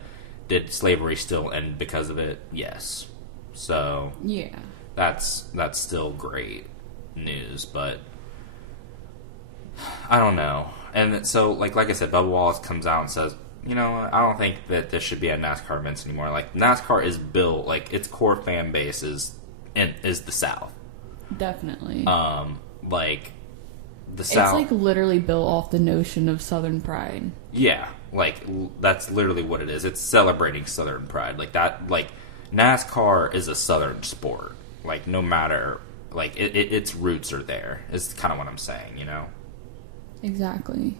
did slavery still end because of it? Yes. So yeah, that's still great news, but I don't know. And so, like I said, Bubba Wallace comes out and says, you know, I don't think that this should be at NASCAR events anymore. Like, NASCAR is built, like, its core fan base is the South. Definitely. Like, the South. It's, like, literally built off the notion of Southern pride. Yeah, like, that's literally what it is. It's celebrating Southern pride. Like, that, like, NASCAR is a Southern sport. Like, no matter, like, its roots are there, is kind of what I'm saying, you know? Exactly.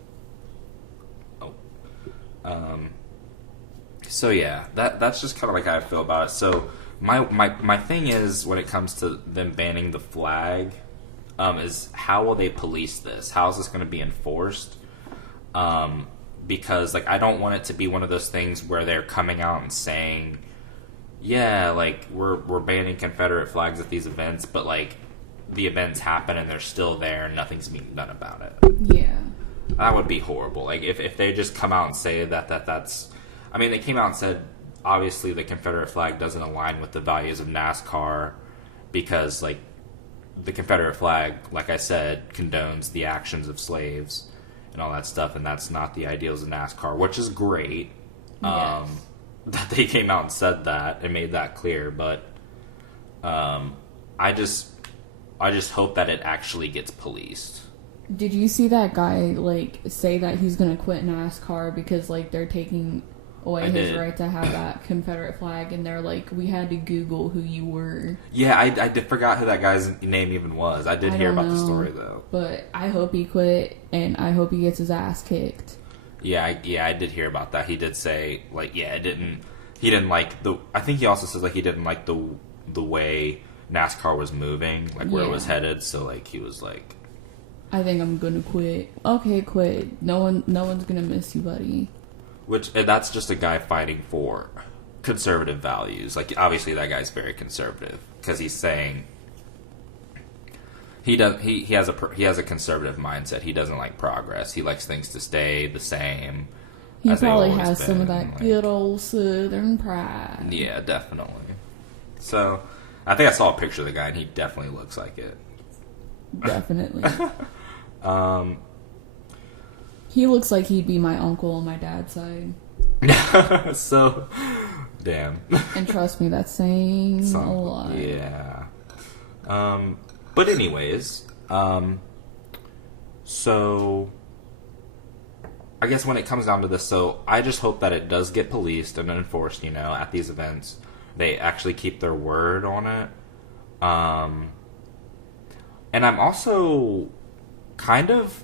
So yeah, that's just kind of like how I feel about it. So my thing is, when it comes to them banning the flag, is how will they police this? How is this going to be enforced? Because, like, I don't want it to be one of those things where they're coming out and saying, yeah, like, we're banning Confederate flags at these events, but, like, the events happen and they're still there and nothing's being done about it. Yeah. That would be horrible. Like, if they just come out and say that's... I mean, they came out and said, obviously, the Confederate flag doesn't align with the values of NASCAR because, like, the Confederate flag, like I said, condones the actions of slaves and all that stuff, and that's not the ideals of NASCAR, which is great. Yes. That they came out and said that and made that clear, but I just hope that it actually gets policed. Did you see that guy, like, say that he's gonna quit NASCAR because, like, they're taking away his right to have that Confederate flag, and they're like, we had to Google who you were. Yeah, I forgot who that guy's name even was. I did hear about the story, though. But I hope he quit, and I hope he gets his ass kicked. Yeah, I did hear about that. He did say, like, he didn't like the... I think he also says, like, he didn't like the way NASCAR was moving, like, where it was headed, so, like, he was like... I think I'm gonna quit. Okay, quit. No one's gonna miss you, buddy. Which, that's just a guy fighting for, conservative values. Like, obviously that guy's very conservative because he's saying he has a conservative mindset. He doesn't like progress. He likes things to stay the same. He probably has some of that good old Southern pride. Yeah, definitely. So, I think I saw a picture of the guy, and he definitely looks like it. Definitely. He looks like he'd be my uncle on my dad's side. So, damn. And trust me, that's saying a lot. Yeah. But anyways, so I guess when it comes down to this, so I just hope that it does get policed and enforced, at these events. They actually keep their word on it. And I'm also kind of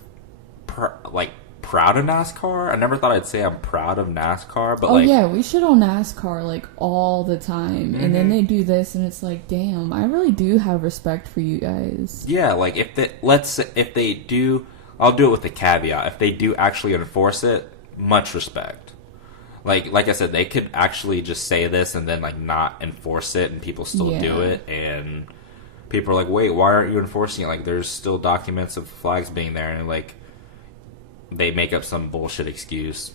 proud of NASCAR. I never thought I'd say I'm proud of NASCAR, but yeah, we shit on NASCAR all the time, and then they do this, and it's like, damn, I really do have respect for you guys. Yeah, if they do, I'll do it with a caveat. If they do actually enforce it, much respect. Like I said, they could actually just say this and then not enforce it, and people still do it, and people are like, wait, why aren't you enforcing it? There's still documents of flags being there, and they make up some bullshit excuse,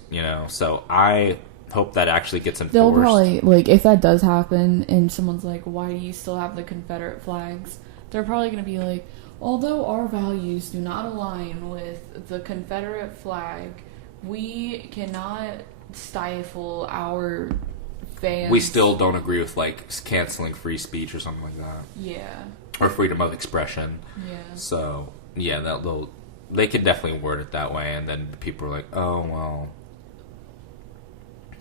So I hope that actually gets enforced. They'll probably, if that does happen and someone's like, why do you still have the Confederate flags? They're probably going to be like, although our values do not align with the Confederate flag, we cannot stifle our fans. We still don't agree with, canceling free speech or something like that. Yeah. Or freedom of expression. Yeah. So, yeah, they could definitely word it that way, and then people are like, oh, well,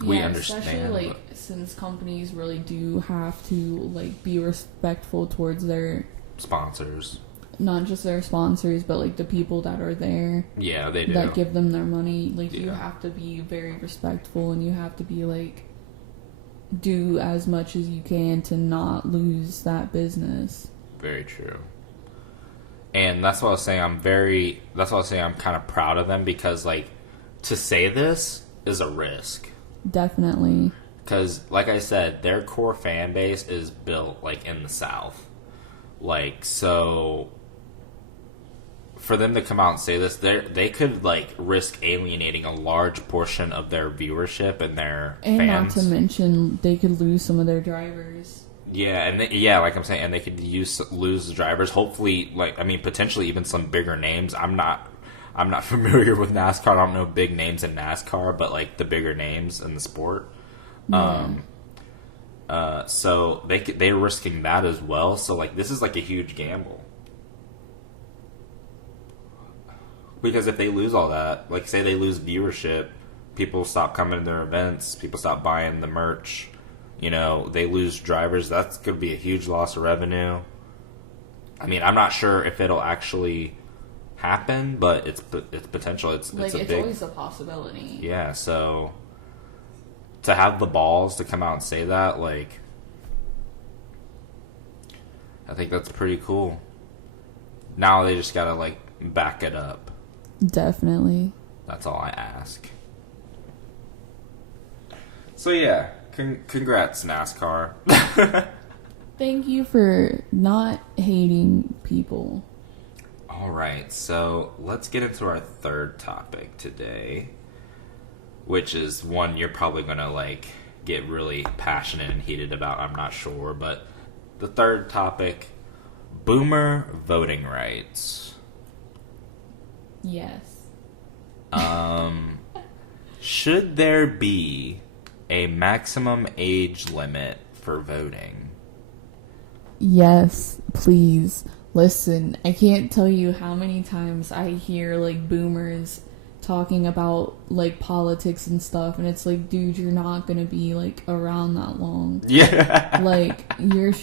we understand. Especially, since companies really do have to, be respectful towards their sponsors. Not just their sponsors, but, the people that are there. Yeah, they do. That give them their money. You have to be very respectful, and you have to be, do as much as you can to not lose that business. Very true. And that's what I was saying. I'm kind of proud of them because, to say this is a risk. Definitely. Because, like I said, their core fan base is built, in the South. So, for them to come out and say this, they could, risk alienating a large portion of their viewership and their fans. And not to mention, they could lose some of their drivers. Yeah, and like I'm saying, and they could lose the drivers. Hopefully, potentially even some bigger names. I'm not familiar with NASCAR. I don't know big names in NASCAR, but the bigger names in the sport. Yeah. So they're risking that as well. So this is a huge gamble. Because if they lose all that, say they lose viewership, people stop coming to their events, people stop buying the merch. They lose drivers. That's going to be a huge loss of revenue. I'm not sure if it'll actually happen, but it's potential. It's always a possibility. Yeah, so to have the balls to come out and say that, I think that's pretty cool. Now they just got to back it up. Definitely. That's all I ask. So yeah. Congrats, NASCAR. Thank you for not hating people. Alright, so let's get into our third topic today, which is one you're probably going to get really passionate and heated about, I'm not sure, but the third topic, boomer voting rights. Yes. Should there be a maximum age limit for voting? Yes, please. Listen, I can't tell you how many times I hear boomers talking about politics and stuff, and it's dude, you're not gonna be around that long. Yeah. You're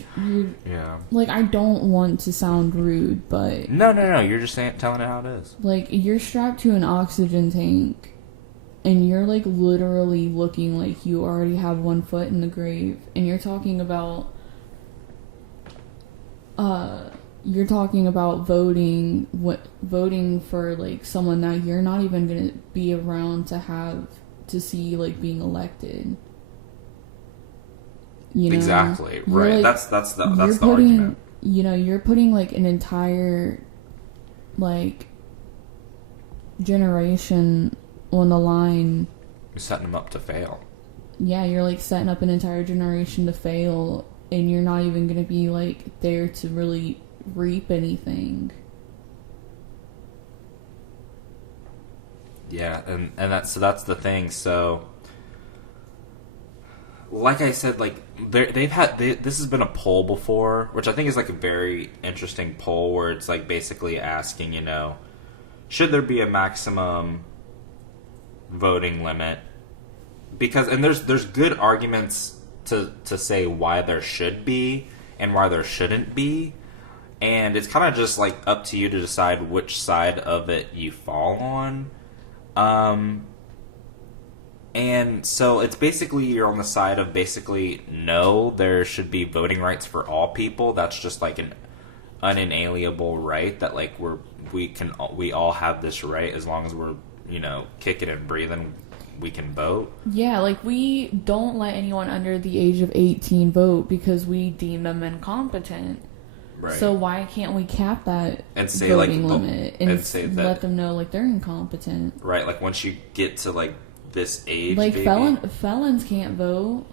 yeah. I don't want to sound rude, but no, you're just telling it how it is. You're strapped to an oxygen tank. And you're literally looking like you already have one foot in the grave, and you're talking about voting for someone that you're not even gonna be around to see being elected. You know? Exactly. You're Right. like, That's the putting, argument. You know, you're putting like an entire like generation on the line. You're setting them up to fail. Yeah, you're like setting up an entire generation to fail, and you're not even going to be like there to really reap anything. Yeah, and that's the thing. So, like I said, like this has been a poll before, which I think is like a very interesting poll where it's like basically asking, you know, should there be a maximum voting limit? Because there's good arguments to say why there should be and why there shouldn't be, and it's kind of just like up to you to decide which side of it you fall on. And so it's basically you're on the side of basically no, there should be voting rights for all people. That's just like an unalienable right that like we all have this right as long as we're, you know, kicking and breathing, we can vote. Yeah, like we don't let anyone under the age of 18 vote because we deem them incompetent. Right. So why can't we cap that and say voting like limit and say that, let them know like they're incompetent? Right, like once you get to like this age, like baby, felons can't vote.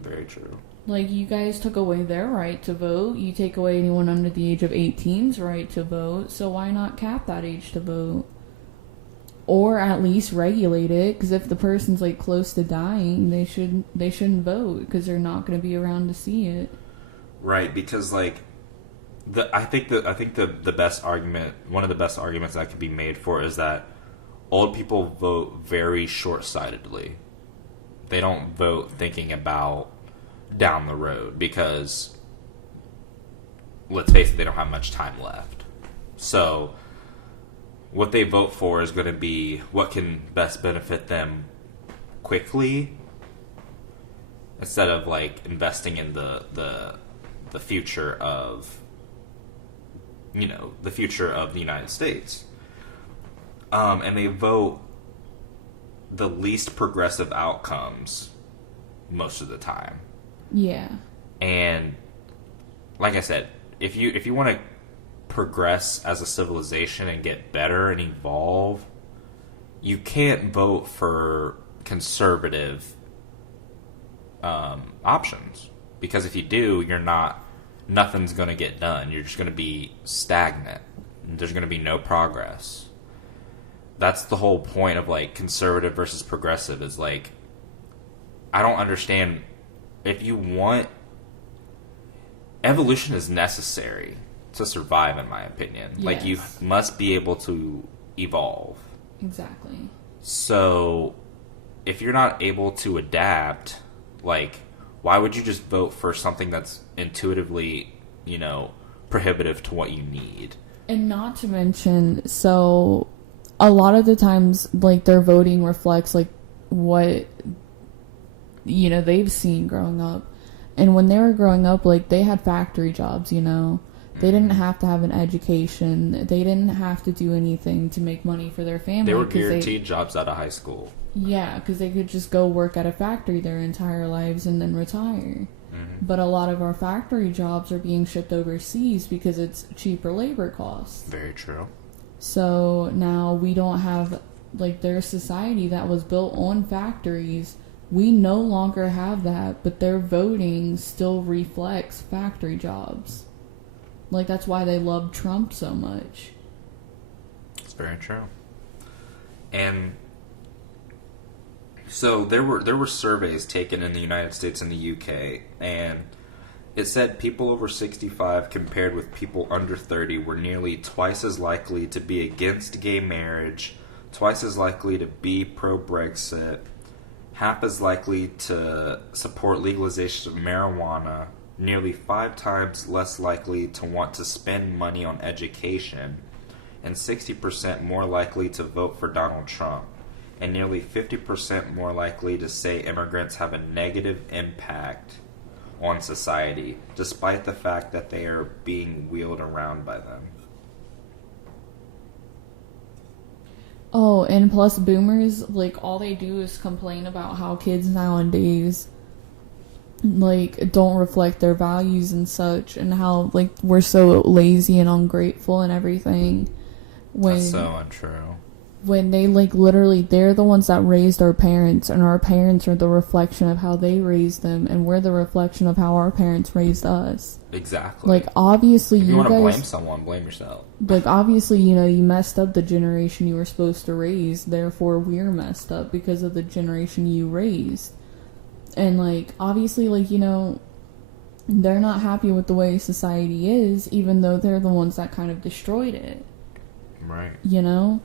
Very true. Like you guys took away their right to vote. You take away anyone under the age of 18's right to vote. So why not cap that age to vote? Or at least regulate it, because if the person's like close to dying, they shouldn't vote because they're not going to be around to see it. Right, because like I think the best argument, one of the best arguments that could be made for is that old people vote very short-sightedly. They don't vote thinking about down the road because, let's face it, they don't have much time left. So what they vote for is going to be what can best benefit them quickly instead of like investing in the future of, you know, the future of the United States. And they vote the least progressive outcomes most of the time. Yeah. And like I said, if you want to progress as a civilization and get better and evolve, you can't vote for conservative options, because if you do, nothing's going to get done. You're just going to be stagnant. There's going to be no progress. That's the whole point of like conservative versus progressive, is like, I don't understand. If you want, evolution is necessary to survive, in my opinion. Yes. Like, you must be able to evolve. Exactly. So, if you're not able to adapt, like, why would you just vote for something that's intuitively, you know, prohibitive to what you need? And not to mention, so a lot of the times, like, their voting reflects, like, what, you know, they've seen growing up. And when they were growing up, like, they had factory jobs, you know. They didn't have to have an education. They didn't have to do anything to make money for their family. They were guaranteed jobs out of high school. Yeah, because they could just go work at a factory their entire lives and then retire. Mm-hmm. But a lot of our factory jobs are being shipped overseas because it's cheaper labor costs. Very true. So now we don't have, like, their society that was built on factories. We no longer have that, but their voting still reflects factory jobs. Like, that's why they love Trump so much. It's very true. And so there were surveys taken in the United States and the UK, and it said people over 65 compared with people under 30 were nearly twice as likely to be against gay marriage, twice as likely to be pro-Brexit, half as likely to support legalization of marijuana, nearly 5 times less likely to want to spend money on education, and 60% more likely to vote for Donald Trump, and nearly 50% more likely to say immigrants have a negative impact on society, despite the fact that they are being wheeled around by them. Oh, and plus boomers, like, all they do is complain about how kids nowadays like, don't reflect their values and such, and how, like, we're so lazy and ungrateful and everything. That's so untrue. When they, like, literally, they're the ones that raised our parents, and our parents are the reflection of how they raised them, and we're the reflection of how our parents raised us. Exactly. Like, obviously, if you want guys, to blame someone, blame yourself. Like, obviously, you know, you messed up the generation you were supposed to raise, therefore we're messed up because of the generation you raised. And, like, obviously, like, you know, they're not happy with the way society is, even though they're the ones that kind of destroyed it. Right. You know?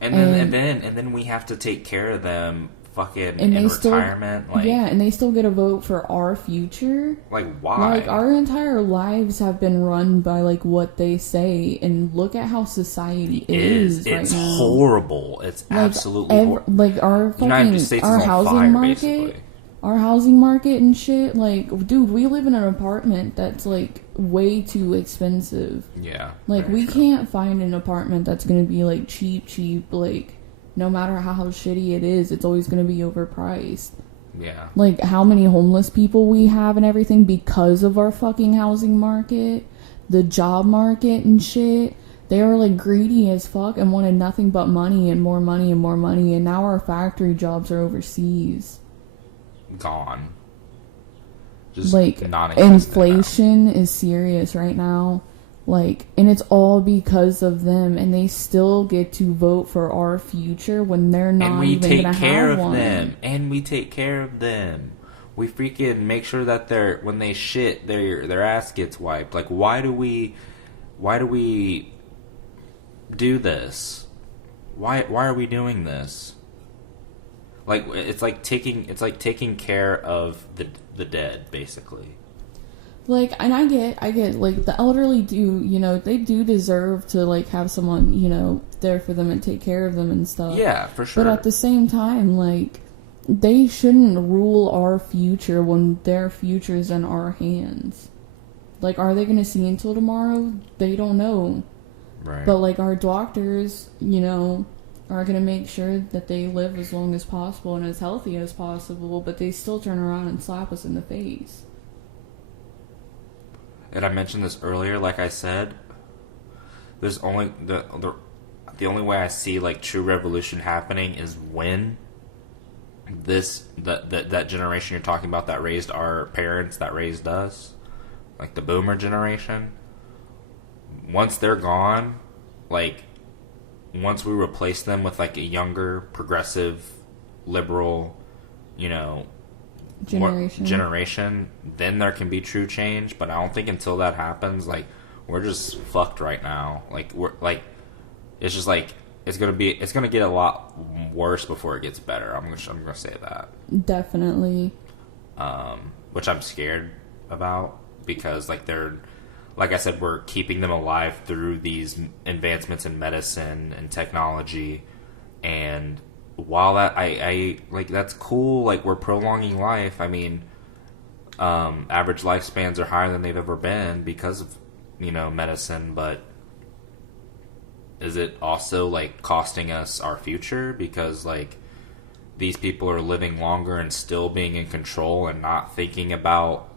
And then we have to take care of them fucking in retirement. Like, yeah, and they still get a vote for our future. Like, why? Like, our entire lives have been run by, like, what they say, and look at how society is right now. It's horrible. It's like, absolutely horrible. Like, our fucking, our housing market, basically. Our housing market and shit, like, dude, we live in an apartment that's, like, way too expensive. Yeah. Like, we can't find an apartment that's gonna be, like, cheap, like, no matter how shitty it is, it's always gonna be overpriced. Yeah. Like, how many homeless people we have and everything because of our fucking housing market, the job market and shit. They were, like, greedy as fuck and wanted nothing but money and more money and more money, and now our factory jobs are overseas. Gone. Just like, inflation is serious right now. Like, and it's all because of them, and they still get to vote for our future when they're not even gonna have one. And we take care of them. We freaking make sure that when they shit, their ass gets wiped. Like, why do we do this? Why are we doing this? Like, it's like taking care of the dead, basically. Like, and I get, like, the elderly do, you know, they do deserve to, like, have someone, you know, there for them and take care of them and stuff. Yeah, for sure. But at the same time, like, they shouldn't rule our future when their future's in our hands. Like, are they going to see until tomorrow? They don't know. Right. But, like, our doctors, you know, are going to make sure that they live as long as possible and as healthy as possible, but they still turn around and slap us in the face. And I mentioned this earlier, like I said, there's only the only way I see, like, true revolution happening is when that generation you're talking about that raised our parents, that raised us, like the boomer generation, once they're gone, like, once we replace them with, like, a younger, progressive, liberal, you know, generation, then there can be true change. But I don't think until that happens, like, we're just fucked right now. Like, we're like, it's just like it's gonna get a lot worse before it gets better. I'm gonna say that definitely. Which I'm scared about because, like I said, we're keeping them alive through these advancements in medicine and technology, and while that I like, that's cool, like, we're prolonging life. I mean, average lifespans are higher than they've ever been because of, you know, medicine, but is it also, like, costing us our future because, like, these people are living longer and still being in control and not thinking about,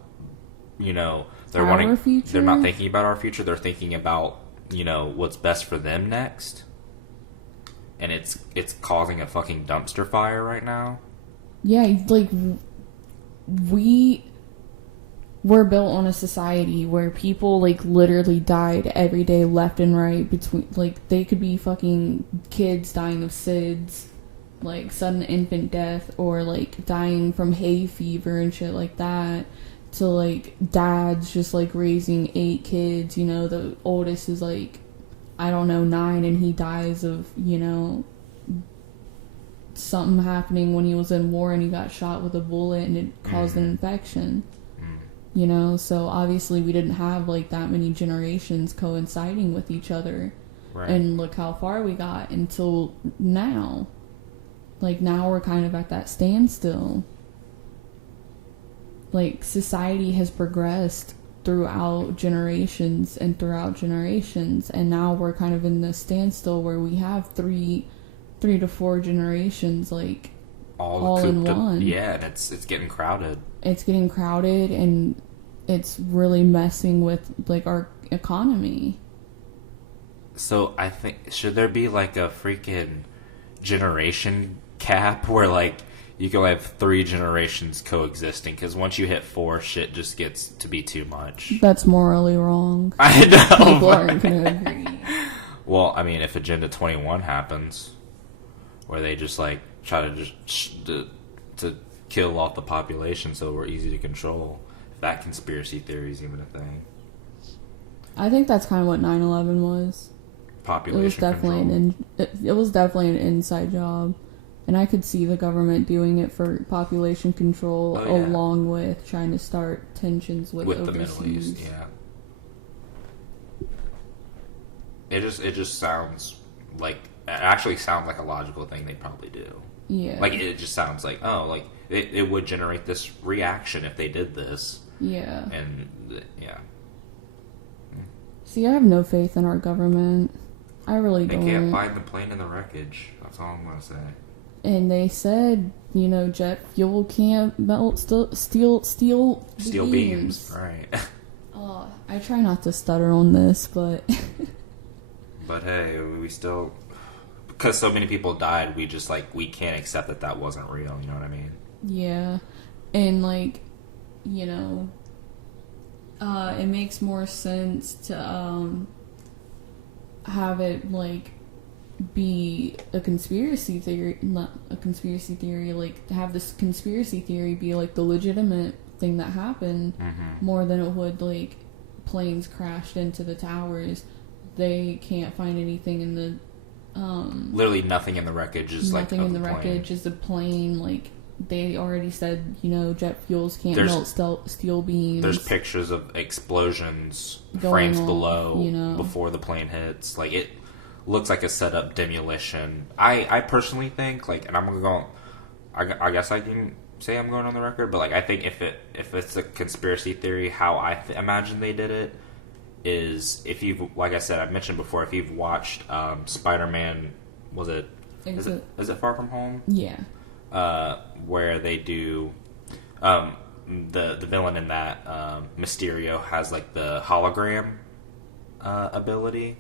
you know, they're not thinking about our future, they're thinking about, you know, what's best for them next. And it's causing a fucking dumpster fire right now. Yeah, like, we're built on a society where people, like, literally died every day left and right between, like, they could be fucking kids dying of SIDS, like, sudden infant death, or, like, dying from hay fever and shit like that, to, like, dads just, like, raising 8 kids, you know, the oldest is, like, I don't know, 9, and he dies of, you know, something happening when he was in war and he got shot with a bullet and it caused an infection. You know, so obviously we didn't have, like, that many generations coinciding with each other. Right. And look how far we got until now. Like, now we're kind of at that standstill. Like, society has progressed throughout generations, and now we're kind of in the standstill where we have 3 to 4 generations, like, all in one. Yeah, and it's getting crowded. It's getting crowded, and it's really messing with like our economy. So I think, should there be like a freaking generation cap where like you can have 3 generations coexisting? Because once you hit 4, shit just gets to be too much. That's morally wrong. I know. People aren't going to agree. Well, I mean, if Agenda 21 happens, where they just like try to just to kill off the population so we're easy to control, if that conspiracy theory is even a thing. I think that's kind of what 9/11 was. Population it was definitely control. It was definitely an inside job, and I could see the government doing it for population control, along with trying to start tensions with the Middle East. Yeah, it just sounds like, it actually sounds like a logical thing they'd probably do. Yeah, like it just sounds like, oh, like it would generate this reaction if they did this. Yeah, and yeah. See, I have no faith in our government. I really don't. They can't find the plane in the wreckage. That's all I'm gonna say. And they said, jet fuel can't melt steel beams. Right. I try not to stutter on this, but but hey, we still, because so many people died, we just like, we can't accept that wasn't real. You know what I mean? Yeah, and like, it makes more sense to have it like be a conspiracy theory, not a conspiracy theory, like to have this conspiracy theory be like the legitimate thing that happened, more than it would like planes crashed into the towers. They can't find anything in the literally nothing in the wreckage is nothing like in the wreckage is a plane. Like they already said, jet fuels can't melt steel beams. There's pictures of explosions going frames on, below before the plane hits. Like, it looks like a setup demolition. I personally think, like, and I'm gonna go, I guess I can say I'm going on the record, but like, I think if it's a conspiracy theory, how I imagine they did it is, if you've, like I said, I've mentioned before, if you've watched Spider-Man, is it Far From Home? Yeah. Where they do the villain in that, Mysterio, has like the hologram ability.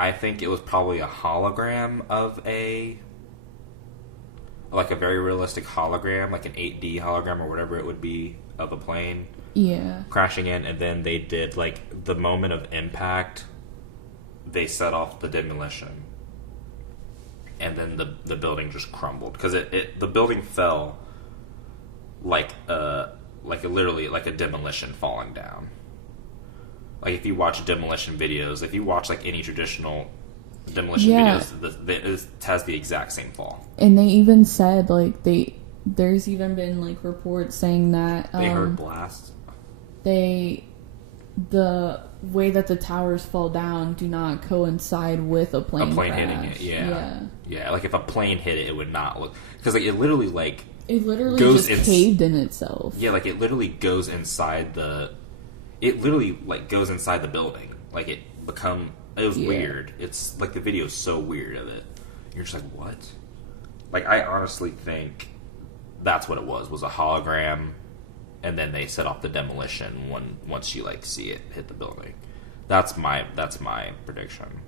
I think it was probably a hologram of a very realistic hologram, like an 8D hologram or whatever it would be, of a plane crashing in, and then they did like the moment of impact, they set off the demolition. And then the building just crumbled, because the building fell like literally like a demolition falling down. Like, if you watch demolition videos, if you watch like any traditional demolition videos, it has the exact same fall. And they even said like there's even been like reports saying that they heard blasts. The way that the towers fall down do not coincide with a plane crash. Hitting it. Yeah. Like, if a plane hit it, it would not look, because like it literally goes just caved in itself. Yeah, like it literally goes inside the. It literally like goes inside the building. Like, it was weird. It's like, the video is so weird of it. You're just like, what? Like, I honestly think that's what it was a hologram. And then they set off the demolition once you like see it hit the building. That's my prediction.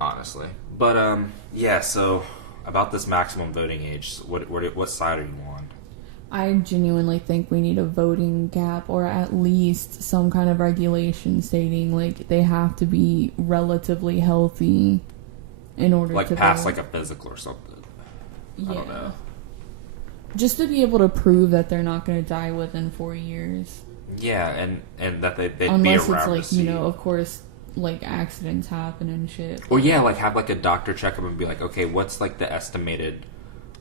Honestly, but yeah. So about this maximum voting age, what side are you on? I genuinely think we need a voting gap, or at least some kind of regulation stating like they have to be relatively healthy in order to pass vote. Like a physical or something. Yeah. I don't know. Just to be able to prove that they're not going to die within 4 years. Yeah, and that they'd be around. Unless it's like, of course, like accidents happen and shit. Or yeah, like have like a doctor check them and be like, okay, what's like the estimated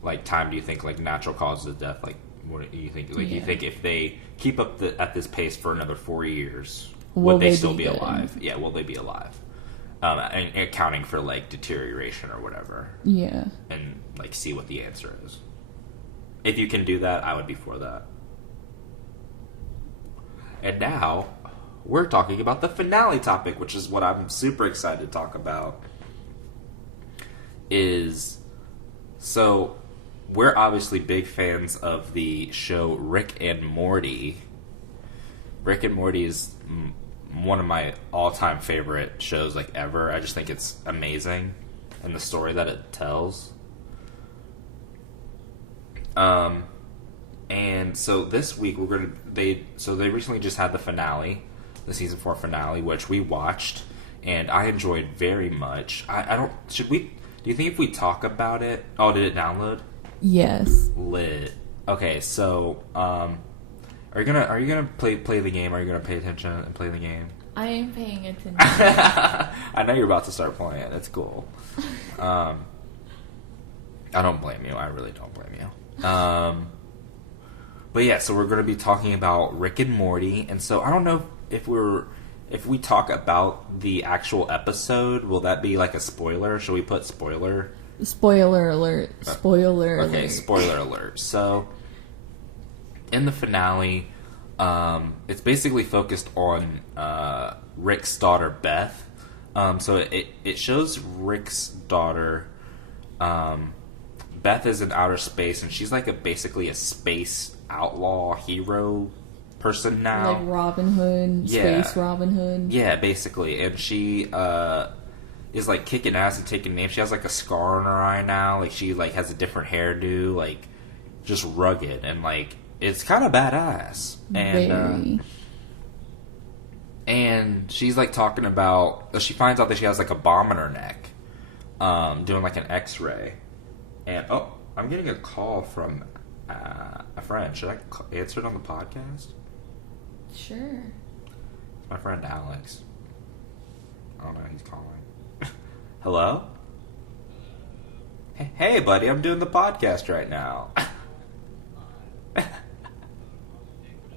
like time do you think like natural causes of death? Like, what do you think? Like, do you think if they keep up at this pace for another 4 years, would they still be alive? Yeah, will they be alive? And accounting for like deterioration or whatever. Yeah. And like see what the answer is. If you can do that, I would be for that. And now, we're talking about the finale topic, which is what I'm super excited to talk about. Is So, we're obviously big fans of the show Rick and Morty. Rick and Morty is one of my all-time favorite shows, like, ever. I just think it's amazing, and the story that it tells. And so this week they recently just had the finale, the season 4 finale, which we watched, and I enjoyed very much. Do you think if we talk about it? Oh, did it download? Yes. Lit. Okay, so are you gonna play the game? Are you gonna pay attention and play the game? I am paying attention. I know you're about to start playing. It's cool. I don't blame you. I really don't blame you. But yeah, so we're going to be talking about Rick and Morty, and so I don't know if we talk about the actual episode, will that be like a spoiler? Should we put spoiler? Spoiler alert. Spoiler alert. Okay, spoiler alert. So, in the finale, it's basically focused on Rick's daughter, Beth. So it shows Rick's daughter. Beth is in outer space, and she's like basically a space outlaw hero person now. Like Robin Hood, Space Robin Hood. Yeah, basically. And she is like kicking ass and taking names. She has like a scar on her eye now. Like she like has a different hairdo, like just rugged, and like it's kind of badass. And and she's like talking about, she finds out that she has like a bomb in her neck, doing like an X-ray. And I'm getting a call from a friend. Should I answer it on the podcast? Sure. It's my friend Alex. Oh no, he's calling. Hello? Hey, buddy, I'm doing the podcast right now.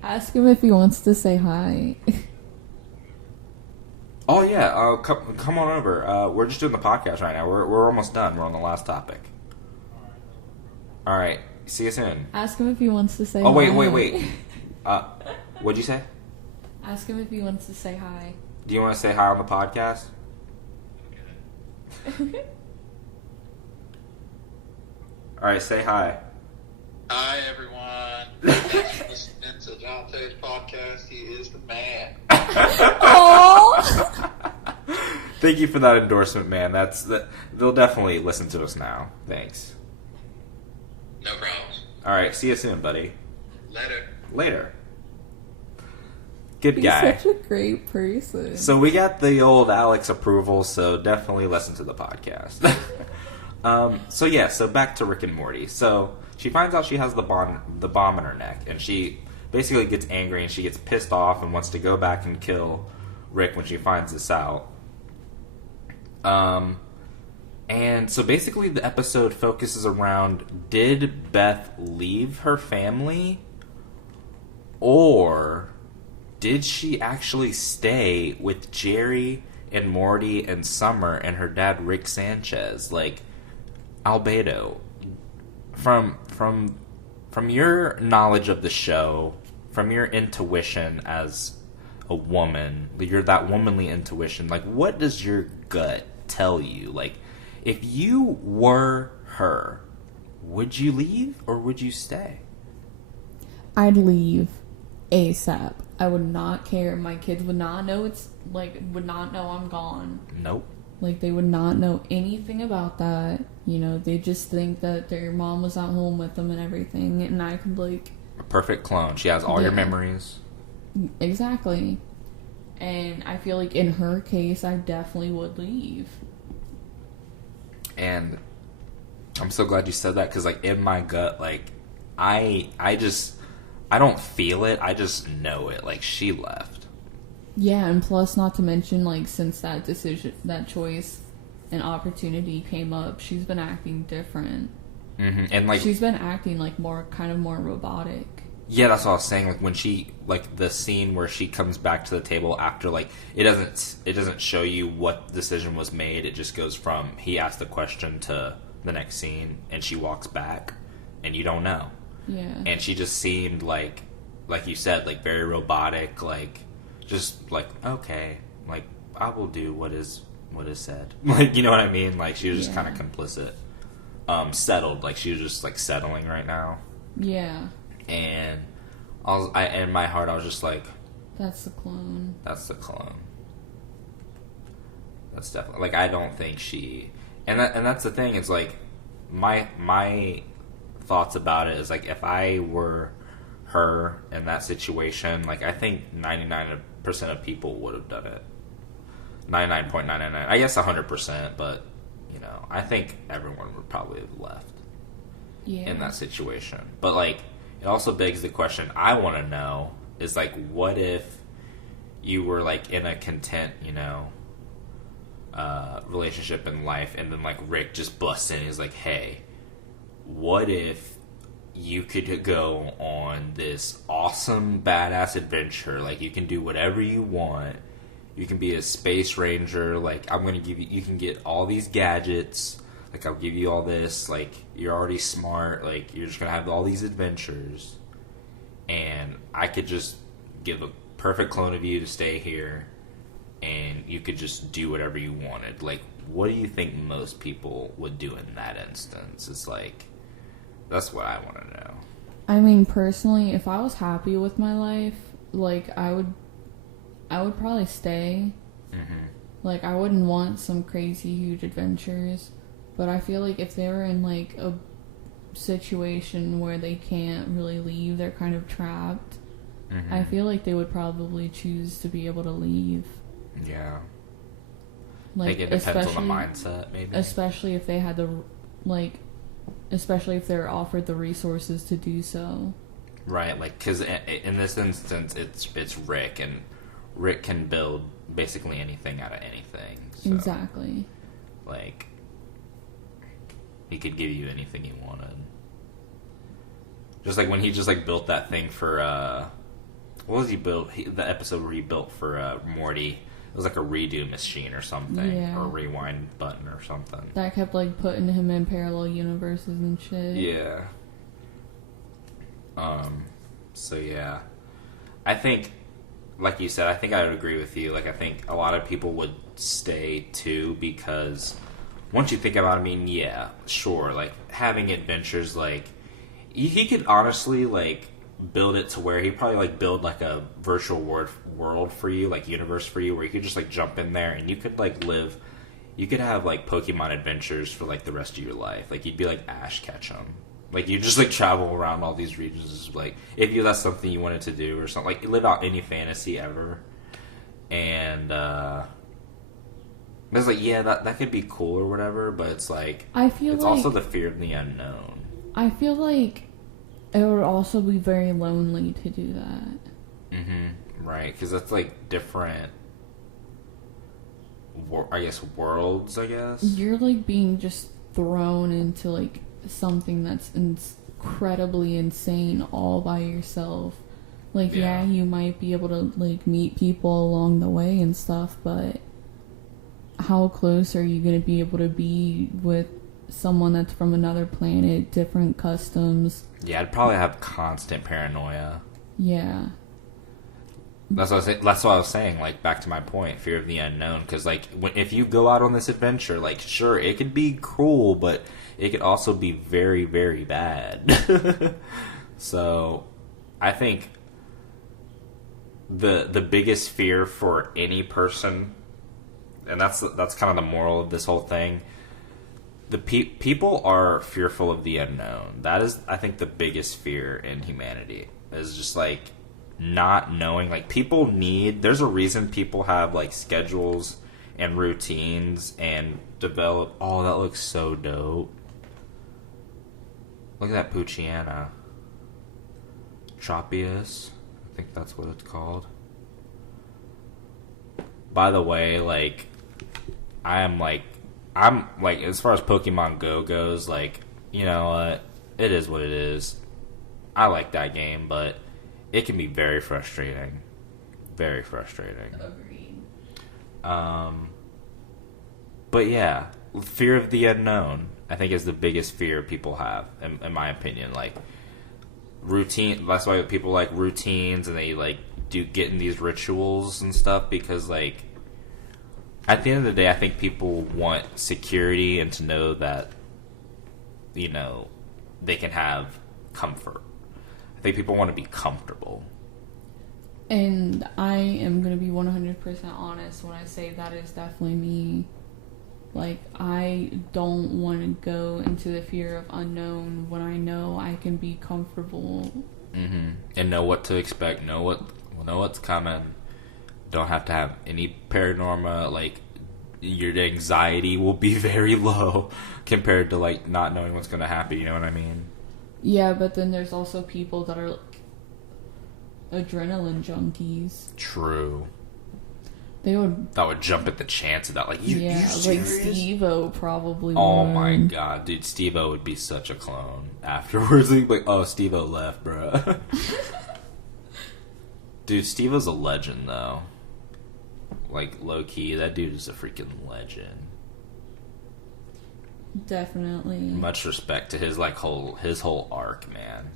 Ask him if he wants to say hi. Oh yeah, come on over. We're just doing the podcast right now. We're almost done. We're on the last topic. All right. See you soon. Ask him if he wants to say hi. Oh, wait. What'd you say? Ask him if he wants to say hi. Do you want to say hi on the podcast? All right, say hi. Hi, everyone. Thanks for listening to Jonte's podcast. He is the man. Aww. Thank you for that endorsement, man. They'll definitely listen to us now. Thanks. No problems. All right, see you soon, buddy. Later. Good He's guy. He's such a great person. So we got the old Alex approval, so definitely listen to the podcast. So back to Rick and Morty. So she finds out she has the bomb in her neck, and she basically gets angry and she gets pissed off and wants to go back and kill Rick when she finds this out. And so basically the episode focuses around, did Beth leave her family, or did she actually stay with Jerry and Morty and Summer and her dad Rick Sanchez? Like, Albedo, from your knowledge of the show, from your intuition as a woman, that womanly intuition, like, what does your gut tell you? Like, if you were her, would you leave or would you stay? I'd leave ASAP. I would not care. My kids would not know would not know I'm gone. Nope. Like, they would not know anything about that. You know, they just think that their mom was at home with them and everything, and I could, like... A perfect clone. She has all your memories. Exactly. And I feel like in her case, I definitely would leave. And I'm so glad you said that, because, like, in my gut, like, I don't feel it, I just know it. Like, she left. Yeah, and plus, not to mention, like, since that decision, that choice and opportunity came up, she's been acting different. Mm-hmm. And, like... she's been acting, like, more robotic. Yeah, that's what I was saying. Like, when she... like, the scene where she comes back to the table after, like... It doesn't show you what decision was made. It just goes from, he asked the question to the next scene, and she walks back, and you don't know. Yeah. And she just seemed like you said, like, very robotic, like, just, like, okay, like, I will do what is said. Like, you know what I mean? Like, she was just kind of complicit. settled. Like, she was just, like, settling right now. Yeah. And in my heart, I was just like... That's the clone. That's the clone. That's definitely... Like, I don't think she... And that's the thing. It's, like, my thoughts about it is, like, if I were her in that situation, like, I think 99% of people would have done it. 99.999. I guess 100%, but, you know, I think everyone would probably have left in that situation. But, like, it also begs the question I want to know is, like, what if you were, like, in a content, you know, relationship in life, and then, like, Rick just busts in and he's like, hey, what if you could go on this awesome, badass adventure? Like, you can do whatever you want. You can be a space ranger. Like, I'm going to give you... You can get all these gadgets. Like, I'll give you all this. Like, you're already smart. Like, you're just going to have all these adventures. And I could just give a perfect clone of you to stay here. And you could just do whatever you wanted. Like, what do you think most people would do in that instance? It's like... That's what I want to know. I mean, personally, if I was happy with my life, like, I would probably stay. Mm-hmm. Like, I wouldn't want some crazy huge adventures. But I feel like if they were in, like, a situation where they can't really leave, they're kind of trapped, Mm-hmm. I feel like they would probably choose to be able to leave. Yeah. Like, it depends on the mindset, maybe. Especially if they had the, like... Especially if they're offered the resources to do so. Right, like, because in this instance, it's Rick, and Rick can build basically anything out of anything. So, exactly. Like, he could give you anything you wanted. Just like when he just, like, built that thing for, what was he built? The episode where he built for Morty. It was like a redo machine or something. Yeah. Or a rewind button or something. That kept, like, putting him in parallel universes and shit. Yeah. So, yeah. I think, like you said, I think I would agree with you. Like, I think a lot of people would stay, too, because once you think about it, I mean, yeah, sure. Like, having adventures, like, he could honestly, like... build it to where he'd probably, like, build, like, a virtual world for you, like, universe for you, where you could just, like, jump in there and you could, like, live... You could have, like, Pokemon adventures for, like, the rest of your life. Like, you'd be, like, Ash Ketchum. Like, you just, like, travel around all these regions, like, if that's something you wanted to do or something. Like, live out any fantasy ever. And, it's like, yeah, that could be cool or whatever, but it's, like... it's also the fear of the unknown. I feel like... It would also be very lonely to do that. Mm-hmm. Right, because that's, like, different, I guess, worlds, I guess? You're, like, being just thrown into, like, something that's incredibly insane all by yourself. Like, yeah, you might be able to, like, meet people along the way and stuff, but how close are you going to be able to be with someone that's from another planet, different customs? Yeah, I'd probably have constant paranoia. Yeah. That's what I was saying, like, back to my point, fear of the unknown. Because, like, if you go out on this adventure, like, sure, it could be cool, but it could also be very, very bad. So, I think the biggest fear for any person, and that's kind of the moral of this whole thing, people are fearful of the unknown. That is, I think, the biggest fear in humanity. Is just, like, not knowing. Like, there's a reason people have, like, schedules and routines and develop... Oh, that looks so dope. Look at that Poochiana. Tropius. I think that's what it's called. By the way, like, I'm like, as far as Pokemon Go goes, like, you know what? It is what it is. I like that game, but it can be very frustrating. Very frustrating. Agreed. But yeah, fear of the unknown, I think, is the biggest fear people have, in my opinion. Like, routine, that's why people like routines, and they, like, get in these rituals and stuff, because, like, at the end of the day, I think people want security and to know that they can have comfort. I think people want to be comfortable. And I am going to be 100% honest when I say that is definitely me. Like, I don't want to go into the fear of unknown when I know I can be comfortable. Mm-hmm. And know what to expect, know what's coming. Don't have to have any paranormal, like, your anxiety will be very low compared to, like, not knowing what's going to happen, you know what I mean? Yeah, but then there's also people that are adrenaline junkies. True. That would jump at the chance of that. Like, you like Steve-O probably Oh would. my god, dude, Steve-O would be such a clone afterwards. He'd be like, oh, Steve-O left, bro. Dude, Steve-O's a legend, though. Like, low-key, that dude is a freaking legend. Definitely. Much respect to his whole arc, man.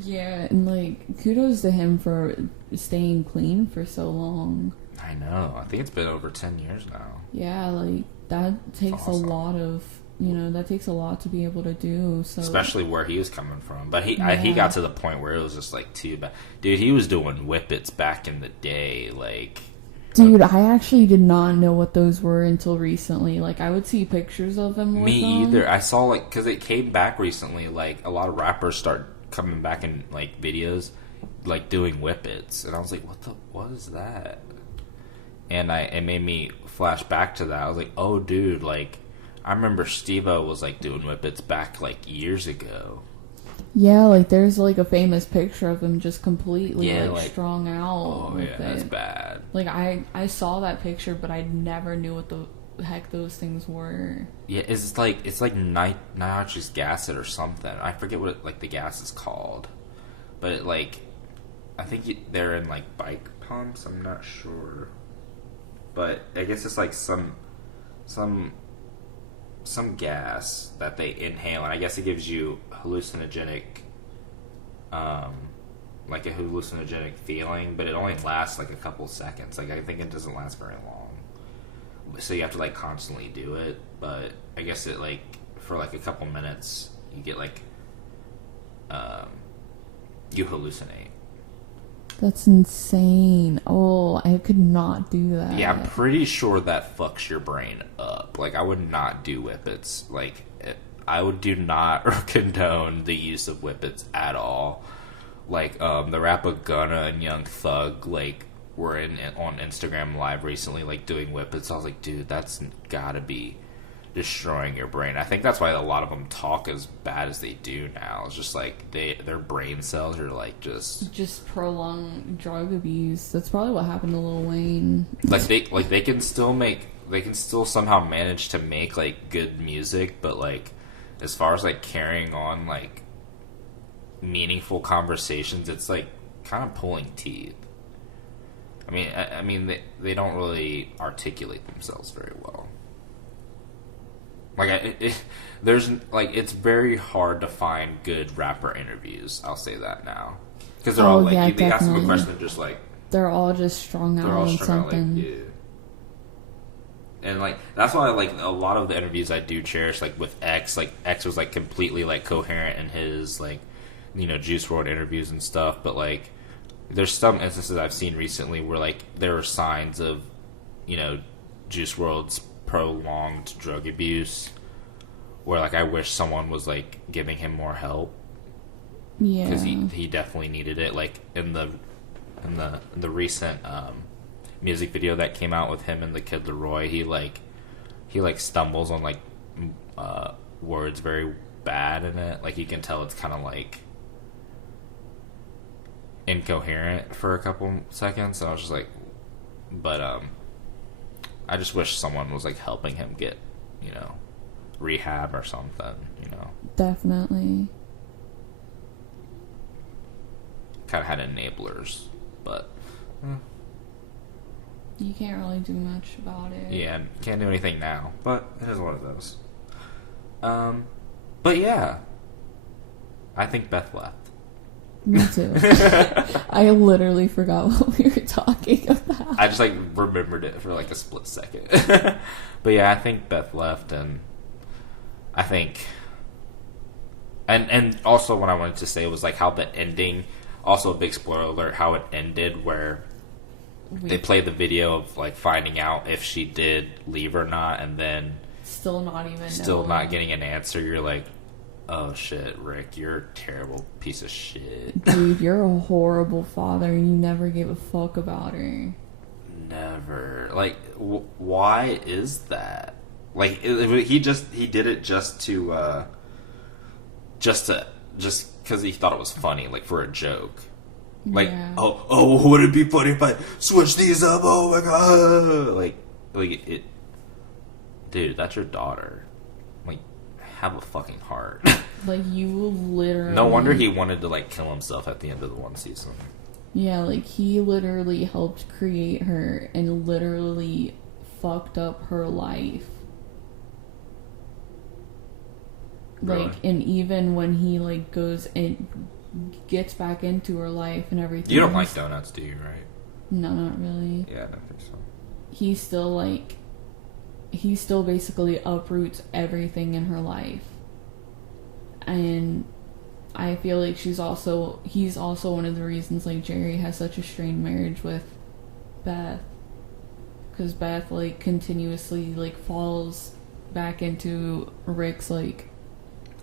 Yeah, and like, kudos to him for staying clean for so long. I know. I think it's been over 10 years now. Yeah, like, that takes awesome. A lot of, that takes a lot to be able to do. So especially where he was coming from. But he got to the point where it was just, like, too bad. Dude, he was doing whippets back in the day, like... Dude, I actually did not know what those were until recently. Like, I would see pictures of them with Me them. either. I saw, like, because it came back recently, like, a lot of rappers start coming back in, like, videos, like, doing whippets. And I was like, what is that? And it made me flash back to that. I was like, oh, dude, like, I remember Steve-O was, like, doing whippets back, like, years ago. Yeah, like, there's, like, a famous picture of him just completely, like, strung out. Oh, yeah, that's bad. Like, I saw that picture, but I never knew what the heck those things were. Yeah, it's like nitrous acid or something. I forget what, the gas is called. But, like, I think they're in, like, bike pumps. I'm not sure. But I guess it's, like, some gas that they inhale, and I guess it gives you hallucinogenic, like a hallucinogenic feeling, but it only lasts like a couple seconds. Like, I think it doesn't last very long, so you have to like constantly do it. But I guess it like for like a couple minutes you get like you hallucinate. That's insane. Oh, I could not do that. Yeah, I'm pretty sure that fucks your brain up. Like, I would not do whippets. Like, I do not condone the use of whippets at all. Like, the rapper Gunna and Young Thug, like, were on Instagram Live recently, like, doing whippets. I was like, dude, that's gotta be destroying your brain. I think that's why a lot of them talk as bad as they do now. It's just like their brain cells are like just prolonged drug abuse. That's probably what happened to Lil Wayne. They can still somehow manage to make like good music, but like as far as like carrying on like meaningful conversations, it's like kind of pulling teeth. I mean they don't really articulate themselves very well. Like, there's, like, it's very hard to find good rapper interviews. I'll say that now. Because they're all, like, they ask them a question and just, like... They're all just strung out on something. Like, yeah. And, like, that's why, like, a lot of the interviews I do cherish, like, with X, like, X was, like, completely, like, coherent in his, like, Juice WRLD interviews and stuff. But, like, there's some instances I've seen recently where, like, there are signs of, Juice WRLD's prolonged drug abuse, where like I wish someone was like giving him more help. Yeah, because he definitely needed it. Like in the recent music video that came out with him and the Kid Leroy, he stumbles on like words very bad in it. Like you can tell it's kind of like incoherent for a couple seconds. And I was just like, but I just wish someone was like helping him get, rehab or something, Definitely. Kind of had enablers, but you can't really do much about it. Yeah, can't do anything now, but it is one of those. But yeah, I think Beth left. Me too. I literally forgot what we were talking about. I just like remembered it for like a split second. But yeah, I think Beth left, and I think And also what I wanted to say was like how the ending, also a big spoiler alert, how it ended where they play the video of like finding out if she did leave or not, and then still not not getting an answer. You're like, oh shit, Rick, you're a terrible piece of shit. Dude, you're a horrible father and you never gave a fuck about her. Never. Like, why is that? Like, he did it just because he thought it was funny, like for a joke. Like, Yeah. oh, would it be funny if I switch these up? Oh my god! Like it, dude, that's your daughter. Like, have a fucking heart. Like, you literally... No wonder he wanted to like kill himself at the end of the one season. Yeah, like, he literally helped create her and literally fucked up her life. Really? Like, and even when he, like, goes and gets back into her life and everything... You don't like donuts, do you, right? No, not really. Yeah, I don't think so. He still basically uproots everything in her life. And I feel like he's also one of the reasons, like, Jerry has such a strained marriage with Beth. Because Beth, like, continuously, like, falls back into Rick's, like...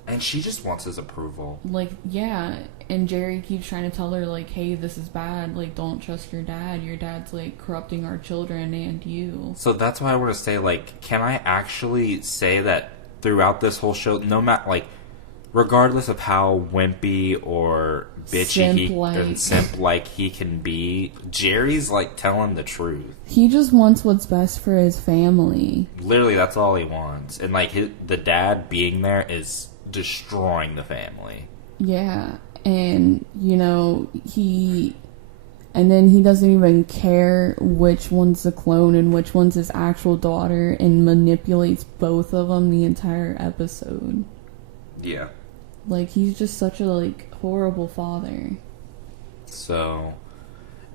And she just wants his approval. Like, yeah, and Jerry keeps trying to tell her, like, hey, this is bad, like, don't trust your dad. Your dad's, like, corrupting our children and you. So that's why I want to say, like, can I actually say that throughout this whole show, no matter, like, regardless of how wimpy or bitchy simp-like he can be, Jerry's, like, telling the truth. He just wants what's best for his family. Literally, that's all he wants. And, like, the dad being there is destroying the family. Yeah, and, you know, and then he doesn't even care which one's the clone and which one's his actual daughter, and manipulates both of them the entire episode. Yeah. Like, he's just such a, like, horrible father. So,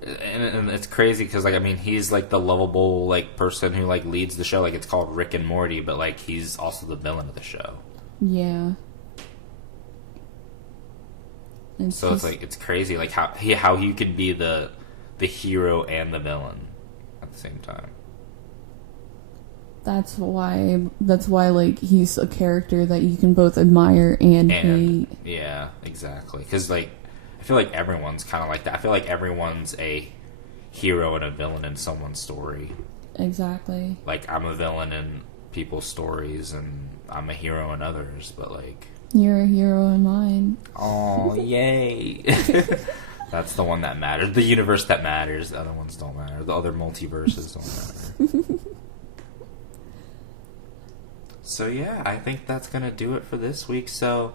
and it's crazy because, like, I mean, he's, like, the lovable, like, person who, like, leads the show. Like, it's called Rick and Morty, but, like, he's also the villain of the show. Yeah. And So it's, like, it's crazy, like, how you can be the hero and the villain at the same time. That's why, like, he's a character that you can both admire and hate. Yeah, exactly. Because, like, I feel like everyone's kind of like that. I feel like everyone's a hero and a villain in someone's story. Exactly. Like, I'm a villain in people's stories, and I'm a hero in others, but, like... You're a hero in mine. Oh, yay! That's the one that matters. The universe that matters. The other ones don't matter. The other multiverses don't matter. So yeah, I think that's going to do it for this week. So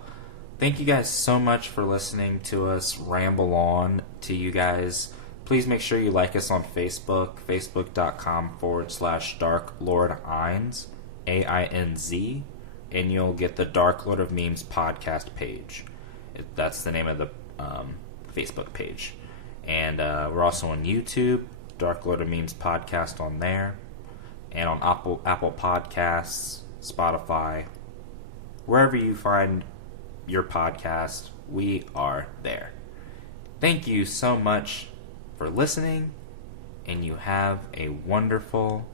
thank you guys so much for listening to us ramble on to you guys. Please make sure you like us on Facebook, facebook.com/Dark Lord Ainz, AINZ, and you'll get the Dark Lord of Memes podcast page. That's the name of the Facebook page. And we're also on YouTube, Dark Lord of Memes podcast on there, and on Apple Podcasts, Spotify, wherever you find your podcast, we are there. Thank you so much for listening, and you have a wonderful